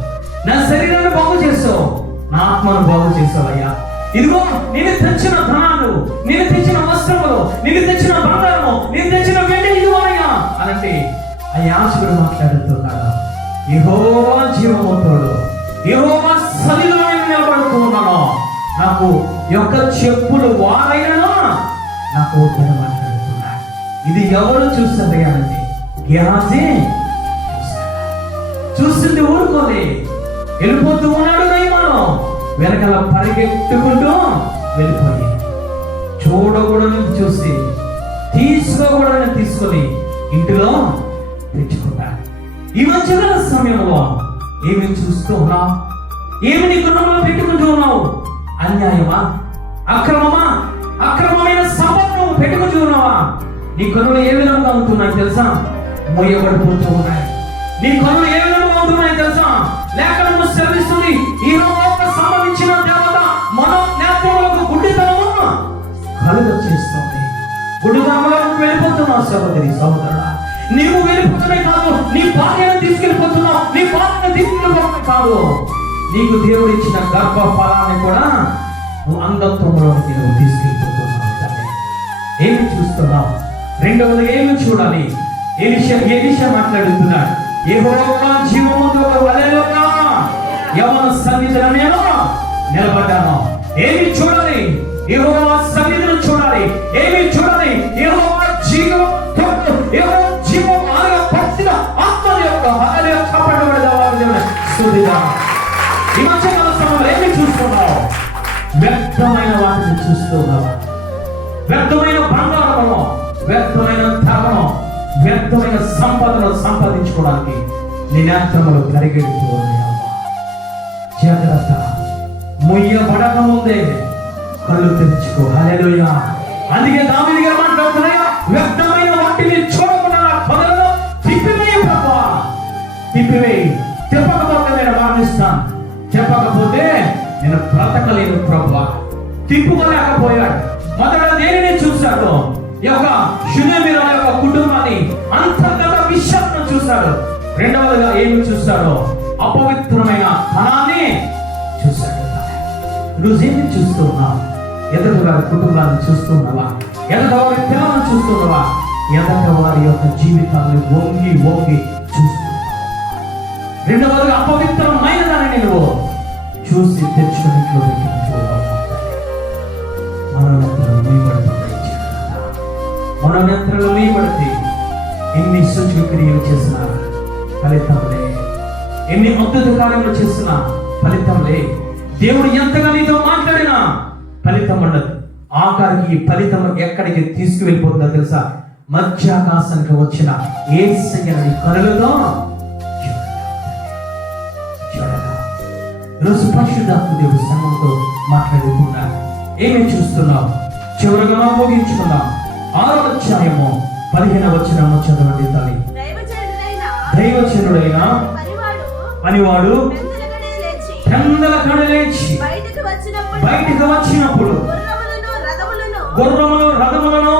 నా శరీరాన్ని బాగు చేస్తావు, నా ఆత్మను బాగు చేస్తావు. అయ్యా ఇదిగో నేను తెచ్చిన ధనాలు, నేను తెచ్చిన వస్త్రములు, నేను తెచ్చిన బంగారము, నేను తెచ్చిన వెండి ఇదిగోనయ్యా అనంటే ఆ యాజకుడు మాట్లాడుతున్నాడు, యెహోవా జీవము తోడు, యెహోవా సన్నిధిలో నేను నిలబడుతూ ఉన్నాను, నాకు యొక్క చెప్పులు వారైనా నాకు వద్దని మాట్లాడుతున్నాడు. ఇది ఎవరు చూస్తుంది అంటే గెహాజీ చూసింది. ఊరుకోలే, వెళ్ళిపోతూ ఉన్నాడు. నయమాను వెనకాల పరిగెట్టుకుంటూ వెళ్ళిపోయి చూడకూడని చూసి తీసుకోకూడని తీసుకొని ఇంటిలో తెచ్చుకున్నాడు. ఈ మధ్యకాల సమయంలో ఏమి చూస్తూ ఉన్నావు? ఏమి నీ గుణంలో పెట్టుకుంటూ ఉన్నావు? అన్యాయమా, అక్రమమా, అక్రమమైన సంపదను పెట్టుకుంటూ ఉన్నావా? నీ కనులు ఏ విధంగా ఉంటున్నాయి తెలుసా? మొయ్యబడిపోతూ ఉన్నాయి. నీ కనులు ఏ విధంగా ఉంటున్నాయి తెలుసా? లేఖనము సెలవిస్తుంది, ఈ లోకానికి సంబంధించిన దేవత మన నేత్రములకు గుడ్డితనము కలుగ చేస్తుంది. గుడ్డితనంలోకి వెళ్ళిపోతున్నావు సహోదరి, సహోదరుడా. నీవు వెళ్ళిపోతున్నా కాదు, నీ భార్యను తీసుకెళ్ళిపోతున్నావు, నీ భార్యను తీసుకెళ్ళిపోతున్నా కాదు, నీకు దేవుడు ఇచ్చిన గర్భ ఫలాన్ని కూడా నువ్వు అంధత్వంలోకి నువ్వు తీసుకెళ్ళిపోతున్నావు. ఏమి చూస్తున్నావు? రెండవది ఏమి చూడాలి? ఎలీషా మాట్లాడుతున్నాడు, యెహోవా జీవముతో హల్లెలూయా, యెహోవా సన్నిధిలో నేను నిలబడ్డాను. ఏమి చూడాలి? యెహోవా సన్నిధిని చూడాలి. ఏమి చూడాలి? యెహోవా జీవముతో, యెహోవా జీవము అనగా పరిశుద్ధ ఆత్మ యొక్క హల్లెలూయా కాపాడబడిన వారి స్తుతిగా. ఈ మధ్యకాల సమయంలో ఏమి చూస్తున్నావు? వ్యర్థమైన వాటిని చూస్తున్నావా? వ్యర్థమైన బంగారము, వ్యర్థమైన ధనము, వ్యర్థమైన సంపదను సంపాదించుకోవడానికి నీ నేత్రములు పరిగెడుతూ ఉన్నాయా? జాగ్రత్త. ముయ్యబడక ముందే కళ్ళు తెరుచుకో. హల్లెలూయా. అందుకే దావీదు గారు మాట్లాడుతున్నాయా, వ్యర్థమైన వాటిని చూడకుండా నా కళ్ళను తిప్పివేయి ప్రభువా, తిప్పివేయి. తిప్పకపోతే నేను మరణిస్తాను, చెప్పకపోతే నేను బ్రతకలేను ప్రభువా. తిప్పుకోలేకపోయాడు. మొదట దేనిని చూశాడు? ఈ యొక్క షూనేమీయుల యొక్క కుటుంబాన్ని, అంతర్గత విషయాలను చూశాడు. రెండవదిగా ఏమి చూశాడు? అపవిత్రమైన ధనాన్ని చూశాడు. ఈరోజు ఏమి చూస్తున్నావు? ఎదుటి వారి కుటుంబాన్ని చూస్తున్నావా? ఎదుటి వారి పిల్లలను చూస్తున్నావా? ఎదుటి వారి యొక్క జీవితాన్ని వంగి చూస్తున్నావా? రెండవదిగా అపవిత్రమైన దానిని నువ్వు చూసి తెచ్చుకున్నట్లు పెట్టినట్లు మనోనేత్రాలు వేయబడితే ఎన్ని సూచక్రియలు చేసినా ఫలితంలే, ఎన్ని అద్భుత కార్యములు చేసినా ఫలితంలే, దేవుడు ఎంతగా నీతో మాట్లాడినా ఫలితం ఉండదు. ఆఖరికి ఈ ఫలితం ఎక్కడికి తీసుకువెళ్ళిపోతుందో తెలుసా? మధ్యాకాశానికి వచ్చిన యేసయ్య నీ కనులతో ఈరోజు పరిశుద్ధాత్మ దేవుడు సంఘంతో మాట్లాడుతున్నారు. ఏమి చూస్తున్నావు? చివరిగా ముగించుకున్నాం. 6వ అధ్యాయము 15వ వచనం చదవండి తల్లి. దైవజనుడైన పనివాడు పెందల కడ లేచి బయటికి వచ్చినప్పుడు గుర్రములు రథములను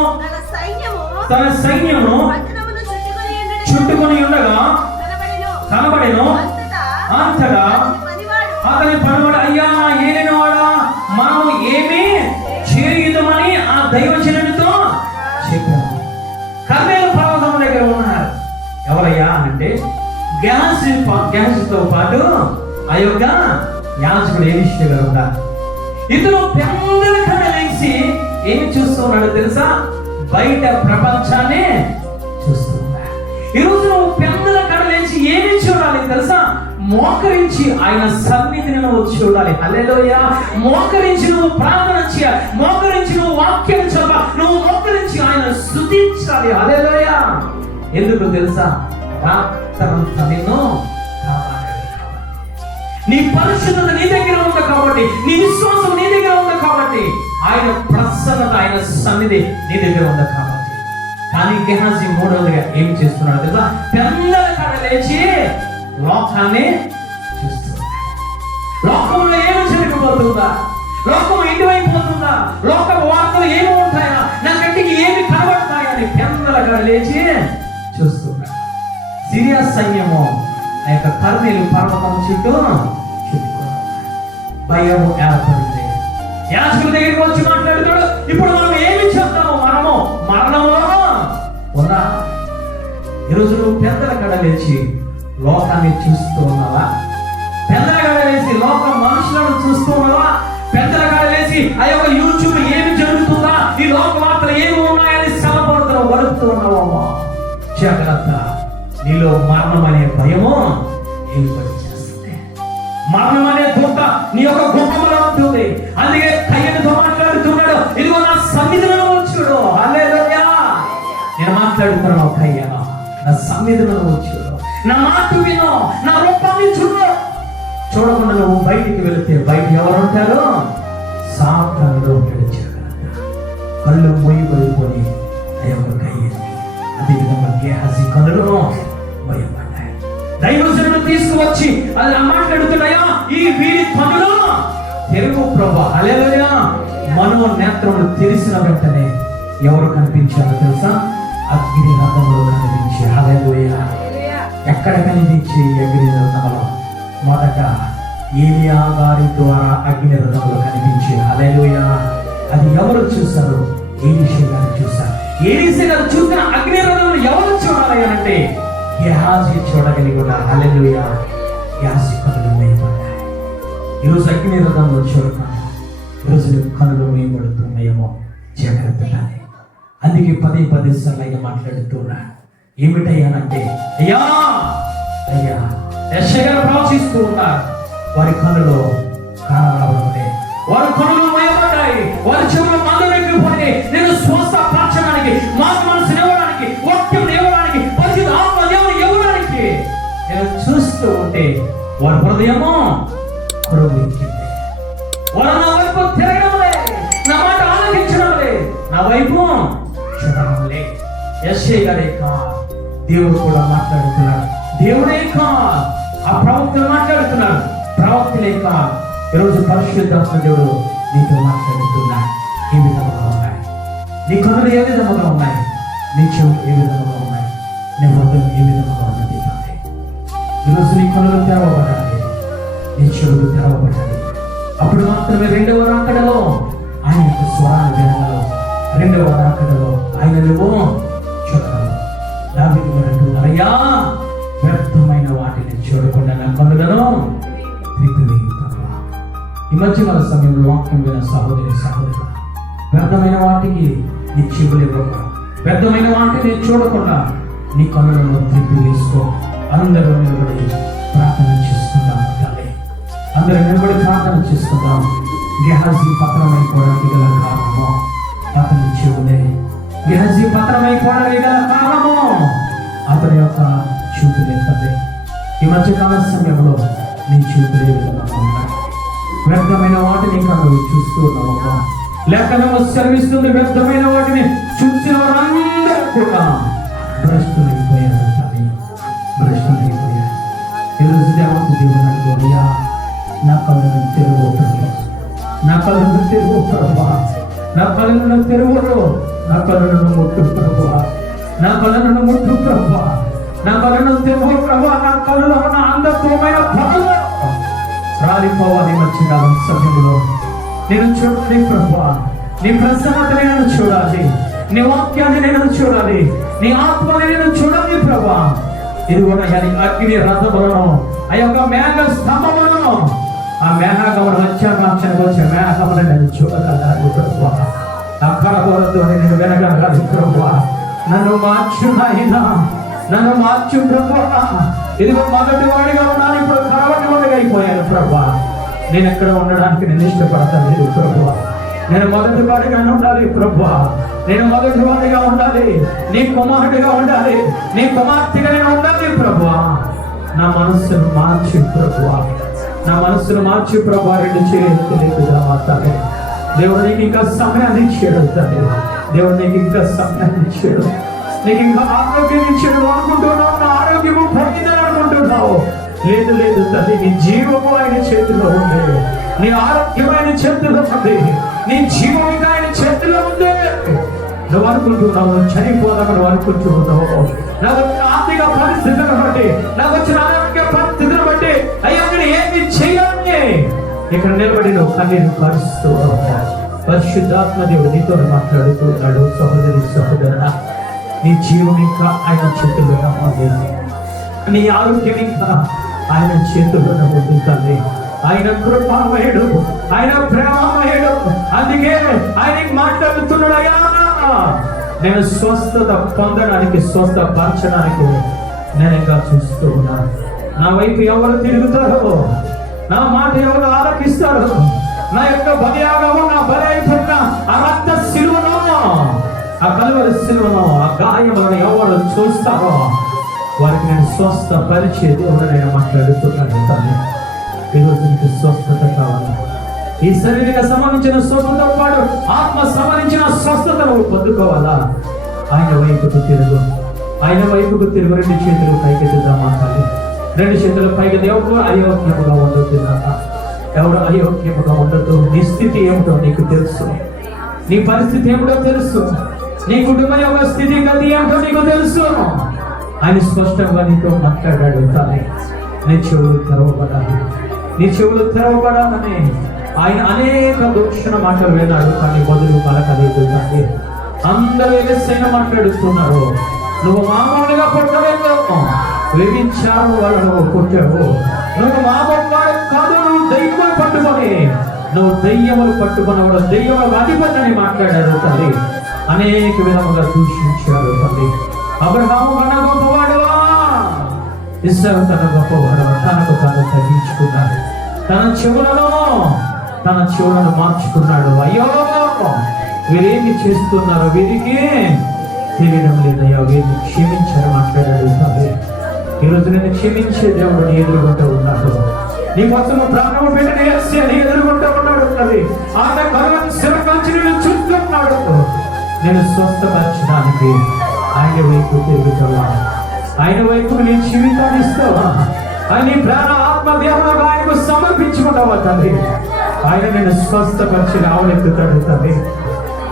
తన సైన్యమును చుట్టుకొని ఉండగా కనబడెను. అంతటా అతని పనివాడు, అయ్యా ఏలినవాడా, మనము ఏమి చేయుదమని ఆ దైవజనుడితో చెప్పాను. కర్మేలు పర్వతం దగ్గర ఉన్నారు. ఎవరయ్యా అంటే గ్యాస్తో పాటు ఆ యొక్క యాజకుడు ఎలీషా గారు ఉన్నారు. ఇతను పెద్దల కడ లేచి ఏమి చూస్తున్నాడు తెలుసా? బయట ప్రపంచాన్ని చూస్తున్నాడు. ఈరోజు నువ్వు పెద్దల కడ లేచి ఏమి చూడాలి తెలుసా? మోకరించి ఆయన సన్నిధిని నువ్వు చూడాలి. హల్లెలూయా. మోకరించి నువ్వు ప్రార్థన చేయాలి, మోకరించి నువ్వు వాక్యం చదవాలి, నువ్వు మోకరించి ఆయన స్తుతించాలి. హల్లెలూయా. ఎందుకు తెలుసా? రాత్రంతా నిన్ను కాపాడాడు కాబట్టి, నీ పరిశుద్ధత నీ దగ్గర ఉంది కాబట్టి, నీ విశ్వాసం నీ దగ్గర ఉంది కాబట్టి, ఆయన ప్రసన్నత ఆయన సన్నిధి నీ దగ్గర ఉంది కాబట్టి. కానీ గెహాజీ 3వదిగా ఏం చేస్తున్నాడు తెలుసా? పెద్దల కడ లేచి లోకాన్ని చూస్తున్నాడు. లోకంలో ఏమి జరిగిపోతుందా? లోకం ఎటువైపోతుందా? లోక వార్తలు ఏమి ఉంటాయా? నా కంటికి ఏమి కనబడతాయా అని పెద్దల కడ లేచి చూస్తున్నాడు. సిరియా సైన్యము ఆ యొక్క కర్మేలు పర్వతం చుట్టూ చుట్టుకున్నాడు. భయము ఏర్పడింది. యాజకుడి దగ్గరికి వచ్చి మాట్లాడుతాడు, ఇప్పుడు మనం ఏమి చేద్దాము? మనము మరణంలో ఉన్నా. ఈరోజు నువ్వు పెద్దల కడ లేచి లోకాన్ని చూస్తూ ఉన్నావా? పెద్దల కడ లేచి లోక మనుషులను చూస్తూ ఉన్నావా? పెద్దల కడ లేచి ఆ యొక్క యూట్యూబ్ ఏమి జరుగుతుందా, ఈ లోక వార్తలు ఏమి ఉన్నాయని శ్రమపడుతున్నావు, వడుతూ ఉన్నావమ్మా. జాగ్రత్త. నీలో మరణం అనే భయము ఏర్పడి చేస్తుంది. మరణం అనే దుఃఖ నీ యొక్క గుమ్మలో ఉంటుంది. అందుకే కయ్యతో మాట్లాడుతున్నాడు, ఇదిగో నా సన్నిధిలో చూడు. హల్లెలూయా. నేను మాట్లాడుతున్నాను, కయ్య నా సన్నిధిలో చూడు, నా మాట విను, నా రూపాన్ని చూడు. చూడకుండా నువ్వు బయటికి వెళితే బయట ఎవరు ఉంటారు? సాతానుడు ఉంటాడు. కళ్ళు మూయబడిపోయి ఆ యొక్క కయ్యని అదేవిధంగా గెహాజీ కనులను భయపడ్డాయి. దైవజనుడు తీసుకువచ్చి అది మాట్లాడుతున్నాయా, ఈ వీడి కనులు తెరుగు ప్రభా. హల్లెలూయా. మనోనేత్రములు తెరిసిన వెంటనే ఎవరు కనిపించారో తెలుసా? అగ్ని రథములు కనిపించి. హల్లెలూయా. ఎక్కడ కనిపించి అగ్ని రథములు? మొదట ఏలియా గారి ద్వారా అగ్ని రథములు కనిపించి. హల్లెలూయా. అది ఎవరు చూశారు? ఎలీషా గారు చూశారు. ఎలీషా గారు చూసిన అగ్ని రథములు ఎవరు చూడాలి అంటే గెహాజీ చూడగలిగి ఉన్నారు. హల్లెలూయా. గెహాజీ కనులు మూయబడ్డాయి. ఈరోజు అగ్ని రథంలో చూడకుండా ఈరోజు కనులు మూయబడుతున్నాయేమో, జాగ్రత్త. అందుకే పదే సార్లు ఆయన మాట్లాడుతున్నాడు. ఏమిటయ్యానంటే, అయ్యా అయ్యా యెషయా గారు ప్రవచిస్తూ ఉన్నారు. వారి కనులో కానరావడంలే, వారి కనులు మూయబడ్డాయి, వారి చెవులు మందరెక్కిపోయి నేను స్వస్థపరచడానికి, మాకు మనసు ఇవ్వడానికి, వాక్యం ఇవ్వడానికి, పరిశుద్ధ ఆత్మ దేవుని ఇవ్వడానికి నేను చూస్తూ ఉంటే వారి హృదయము కొరువెక్కింది. వారు నా వైపు తిరగడంలే, నా మాట ఆలకించడంలే, నా వైపు చూడడంలే. యెషయా గారే కాదు, దేవుడు కూడా మాట్లాడుతున్నాడు. దేవుడే కాదు, ఆ ప్రవక్తలు మాట్లాడుతున్నాడు. ప్రవక్తలే కాదు, ఈరోజు పరిశుద్ధాత్మ దేవుడు నీతో మాట్లాడుతున్నాడు. ఏ విధంగా ఉన్నాయి నీ కనులు? ఏ విధంగా ఉన్నాయి నీ చెవులు? ఏ విధంగా ఉన్నాయి నీ హృదయం? ఏ విధంగా ఉన్నది? కానీ ఈరోజు నీ కనులు తెరవబడాలి, నీ చెవులు తెరవబడాలి. అప్పుడు మాత్రమే రెండవ రాకడలో ఆయన యొక్క స్వరాన్ని వినగలవు. రెండవ రాకడలో ఆయన నువ్వు చూడగలవు. దావీదు గారు అంటున్నారు, అయ్యా వ్యర్థమైన వాటిని చూడకుండా నా కనులను త్రిప్పివేయు ప్రభువా. ఈ మధ్యకాల సమయంలో వాక్యం విన సహోదరి సహోదరుడు, వ్యర్థమైన వాటికి నీ చెవులు ఇవ్వక, వ్యర్థమైన వాటిని చూడకుండా నీ కన్నులను తిప్పి వేసుకో. అందరూ నిలబడి ప్రార్థన చేసుకుందాం తల్లి. అందరూ నిలబడి ప్రార్థన చేసుకుందాం. గెహజీ పత్రమైపోవడానికి గల కారణము అతని చెవులే. గెహజీ పత్రమైపోవడానికి గల కారణము అతని యొక్క చూపులే తల్లి. ఈ మధ్యకాల సమయంలో నీ చూపులే విధంగా ఉన్నాయి. వ్యర్థమైన వాటిని కన్నులు చూస్తూ ఉన్నావా? లేఖనము సెలవిస్తుంది, వ్యర్థమైన వాటిని చూసిన వారందరూ కూడా భ్రష్టులైపోయారు తల్లి, భ్రష్టులైపోయారు. ఈరోజు దేవత దేవుని అడుగుయా, నా కళ్ళను తెరువు ప్రభా, నా కళ్ళను తెరువు ప్రభా, నా కళ్ళను తెరువులో నా కళ్ళను ముట్టు ప్రభా, నా కళ్ళను ముట్టు ప్రభా, నా కళ్ళను తెరువు ప్రభా. నా కళ్ళలో ఉన్న అందత్వమైన ఫలము రాలిపోవాలి. మధ్యకాలం సమయంలో నేను చూడాలి ప్రభా, నీ ప్రసన్నతని నేను చూడాలి, నీ వాక్యాన్ని నేను చూడాలి, నీ ఆత్మని నేను చూడాలి ప్రభా. ఇదిగోనయ్యా నీ అగ్ని రథములను, ఆ యొక్క మేఘ స్తంభములను, ఆ మేఘమును వచ్చాకాంక్షకు వచ్చే మేఘమును నేను చూడగలను ప్రభా. ఆ కరగోలతో నేను వినగలను ప్రభా. నన్ను మార్చు నాయనా, నన్ను మార్చు ప్రభా. ఇదిగో మొదటి వాడిగా ఉన్నాను, ఇప్పుడు కరవటి వాడిగా అయిపోయాను ప్రభా. నేను ఎక్కడ ఉండడానికి నేను ఇష్టపడతాను లేదు ప్రభా. నేను మొదటి వాడిగా ఉండాలి ప్రభా, నేను మొదటి వాడిగా ఉండాలి, నీ కుమారుడిగా ఉండాలి, నీ కుమార్తెగా నేను ఉండాలి ప్రభా. నా మనస్సును మార్చి ప్రభా, నా మనస్సును మార్చి ప్రభా. రెండు చేయలేదుగా మాట్లాడే దేవుడు నీకు ఇంకా సమయాన్ని ఇచ్చాడు తల్లి. దేవుడు నీకు ఇంకా సమయాన్ని ఇచ్చాడు, నీకు ఇంకా ఆరోగ్యం ఇచ్చాడు అనుకుంటున్నావు. నా ఆరోగ్యము పోయిందని అనుకుంటున్నావు. లేదు లేదు తల్లి, నీ జీవము ఆయన చేతిలో ఉంది, నీ ఆరోగ్యం ఆయన చేతిలో ఉంది, నీ జీవం ఇంకా ఆయన చేతిలో ఉంది. నువ్వు అనుకుంటున్నావు చనిపోదామని అనుకుంటున్నావు. నాకు వచ్చిన ఆర్థిక పరిస్థితులను బట్టి, నాకు వచ్చిన ఆరోగ్య పరిస్థితులను బట్టి అయ్యా నేను ఏమి చేయాలని ఇక్కడ నిలబడి నువ్వు కన్నీరు పరుస్తూ పరిశుద్ధాత్మ దేవుడు నీతో మాట్లాడుతున్నాడు. సహోదరి సహోదరా, నీ జీవం ఇంకా ఆయన చేతుల్లో ఉంది, నీ ఆరోగ్యం ఇంకా ఆయన చేతుల్లో ఉంది తల్లి. ఆయన కృపామయుడు, ఆయన ప్రేమమయుడు. అందుకే ఆయన మాట్లాడుతున్నాడు, అయ్యా నేను స్వస్థత పొందడానికి, స్వస్థపరచడానికి నేను ఇంకా చూస్తూ ఉన్నాను. నా వైపు ఎవరు తిరుగుతారో, నా మాట ఎవరు ఆలకిస్తారో, నా యొక్క బలియాగము, నా బలి అయిపోయిన ఆ రక్త శిలువను, ఆ కలువరి శిలువను, ఆ గాయములను ఎవరు చూస్తారో వారికి నేను స్వస్థపరిచే దేవుడు నేను మాట్లాడుతున్నాను తల్లి. ఈరోజు నీకు స్వస్థత కావాలి. ఈ శరీరానికి సంబంధించిన స్వస్థత పాటు ఆత్మ సంబంధించిన స్వస్థత నువ్వు పొందుకోవాలా? ఆయన వైపుకు తిరుగు, ఆయన వైపుకు తిరుగు. రెండు చేతులు పైకెత్తుదామా తల్లి, రెండు చేతులు పైకి. ఎవరు అయోగ్యముగా ఉండొద్దు నాన్న, ఎవరు అయోగ్యముగా ఉండొద్దు. నీ స్థితి ఏమిటో నీకు తెలుసు, నీ పరిస్థితి ఏమిటో తెలుసు, నీ కుటుంబం యొక్క స్థితి గతి ఏమిటో నీకు తెలుసు. ఆయన స్పష్టంగా నీతో మాట్లాడాడు తల్లి. నీ చెవులు తెరవబడాలి, నీ చెవులు తెరవబడాలని ఆయన అనేక దూషణ మాటలు విన్నాడు, కానీ బదులు పలకలేదు. కానీ అందరూ ఎగసైన మాట్లాడుతున్నారు. నువ్వు మామూలుగా పుట్టలేదు, వ్యభిచారం వల్ల నువ్వు పుట్టావు. నువ్వు మామూలుగా కాదు, నువ్వు దెయ్యములు పట్టుకొని, నువ్వు దెయ్యములు పట్టుకున్నవాడు, దెయ్యములు అధిపతిని మాట్లాడారు తల్లి. అనేక విధముగా దూషించారు తల్లి. అబ్రహాము కన్నా గొప్పవాడువా, ఇస్సాకు తన గొప్పవాడువా. తనకు తాను తగ్గించుకున్నాడు, తన చెవులను మార్చుకున్నాడు. అయ్యో వీరేమి చేస్తున్నారు, వీరికి తెలియడం లేదయ్యా, వీరిని క్షమించారు మాట్లాడాడు తల్లి. ఈరోజు నేను క్షమించే దేవుడు నీ ఎదురుగుంటూ ఉన్నాడు. నీ కోసం ప్రాణము పెట్టిన యేసయ్య నీ ఎదురుగుంటూ ఉన్నాడు తల్లి. ఆయన కరుణను శిరకాంచి నేను చూస్తున్నాడు. నేను స్వస్థపరచడానికి ఆయన వైపు తిరుగుతావా? ఆయన వైపు నీ జీవితాన్ని ఇస్తావా? ఆయన నీ ప్రాణ ఆత్మ దేహాలు ఆయనకు సమర్పించుకుంటావా తల్లి? ఆయన నేను స్వస్థపరిచి రావలెత్తుతాడు తల్లి.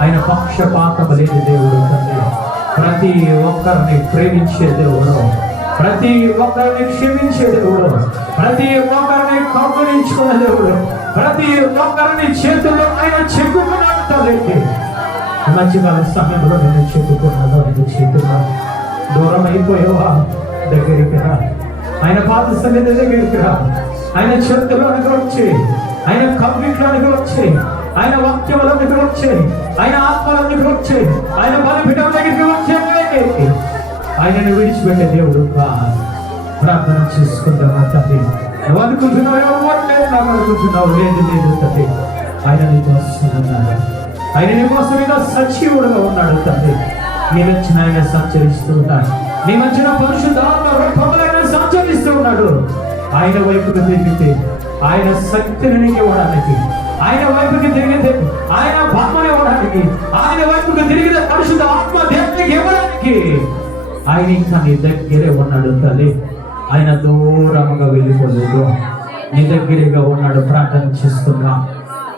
ఆయన పక్షపాతం లేని దేవుడు తల్లి. ప్రతి ఒక్కరిని ప్రేమించే దేవుడు, ప్రతి ఒక్కరిని క్షమించే దేవుడు, ప్రతి ఒక్కరిని కౌగులించుకునే దేవుడు, ప్రతి ఒక్కరిని చేతుల్లో ఆయన చెక్కుకున్నాడు తల్లి. మధ్యకాల సమయంలో నేను చెప్పుకున్నాను, ఆయన చేతున్నా దూరం అయిపోయావా? దగ్గరికి రా, ఆయన పాత సన్నిధి దగ్గరికి రా. ఆయన చేతుల్లోనికి వచ్చి, ఆయన కవ్విట్లోనికి వచ్చి, ఆయన వాక్యంలోనికి వచ్చి ఆయన ఆత్మలకి వచ్చే, ఆయన బలిపీఠం దగ్గరికి వచ్చే, ఆయనను విడిచిపెట్టే దేవుడు కాదు. ప్రార్థన చేసుకుంటామా తండ్రి? నువ్వు అనుకుంటున్నావు ఎవరు లేదు, నాకు అనుకుంటున్నావు లేదు లేదు తండ్రి. ఆయన నీకోసం ఉన్నాడు, ఆయన నీకోసం ఏదో సజీవుడుగా ఉన్నాడు తండ్రి. నీ మధ్యన ఆయన సంచరిస్తూ ఉన్నాడు, నీ మధ్యన పరిశుద్ధాత్మ రూపంలో సంచరిస్తూ ఉన్నాడు. ఆయన వైపుకు తిరిగితే ఆయన శక్తిని నీకు ఇవ్వడానికి, ఆయన వైపుకి తిరిగితే ఆయన బలమని ఇవ్వడానికి, ఆయన వైపుకు తిరిగితే పరిశుద్ధ ఆత్మ దేవునికి ఇవ్వడానికి ఆయన ఇంకా నీ దగ్గరే ఉన్నాడు తల్లి. ఆయన దూరంగా వెళ్ళిపోలేదు, నీ దగ్గరగా ఉన్నాడు. ప్రార్థన చేసుకున్నా.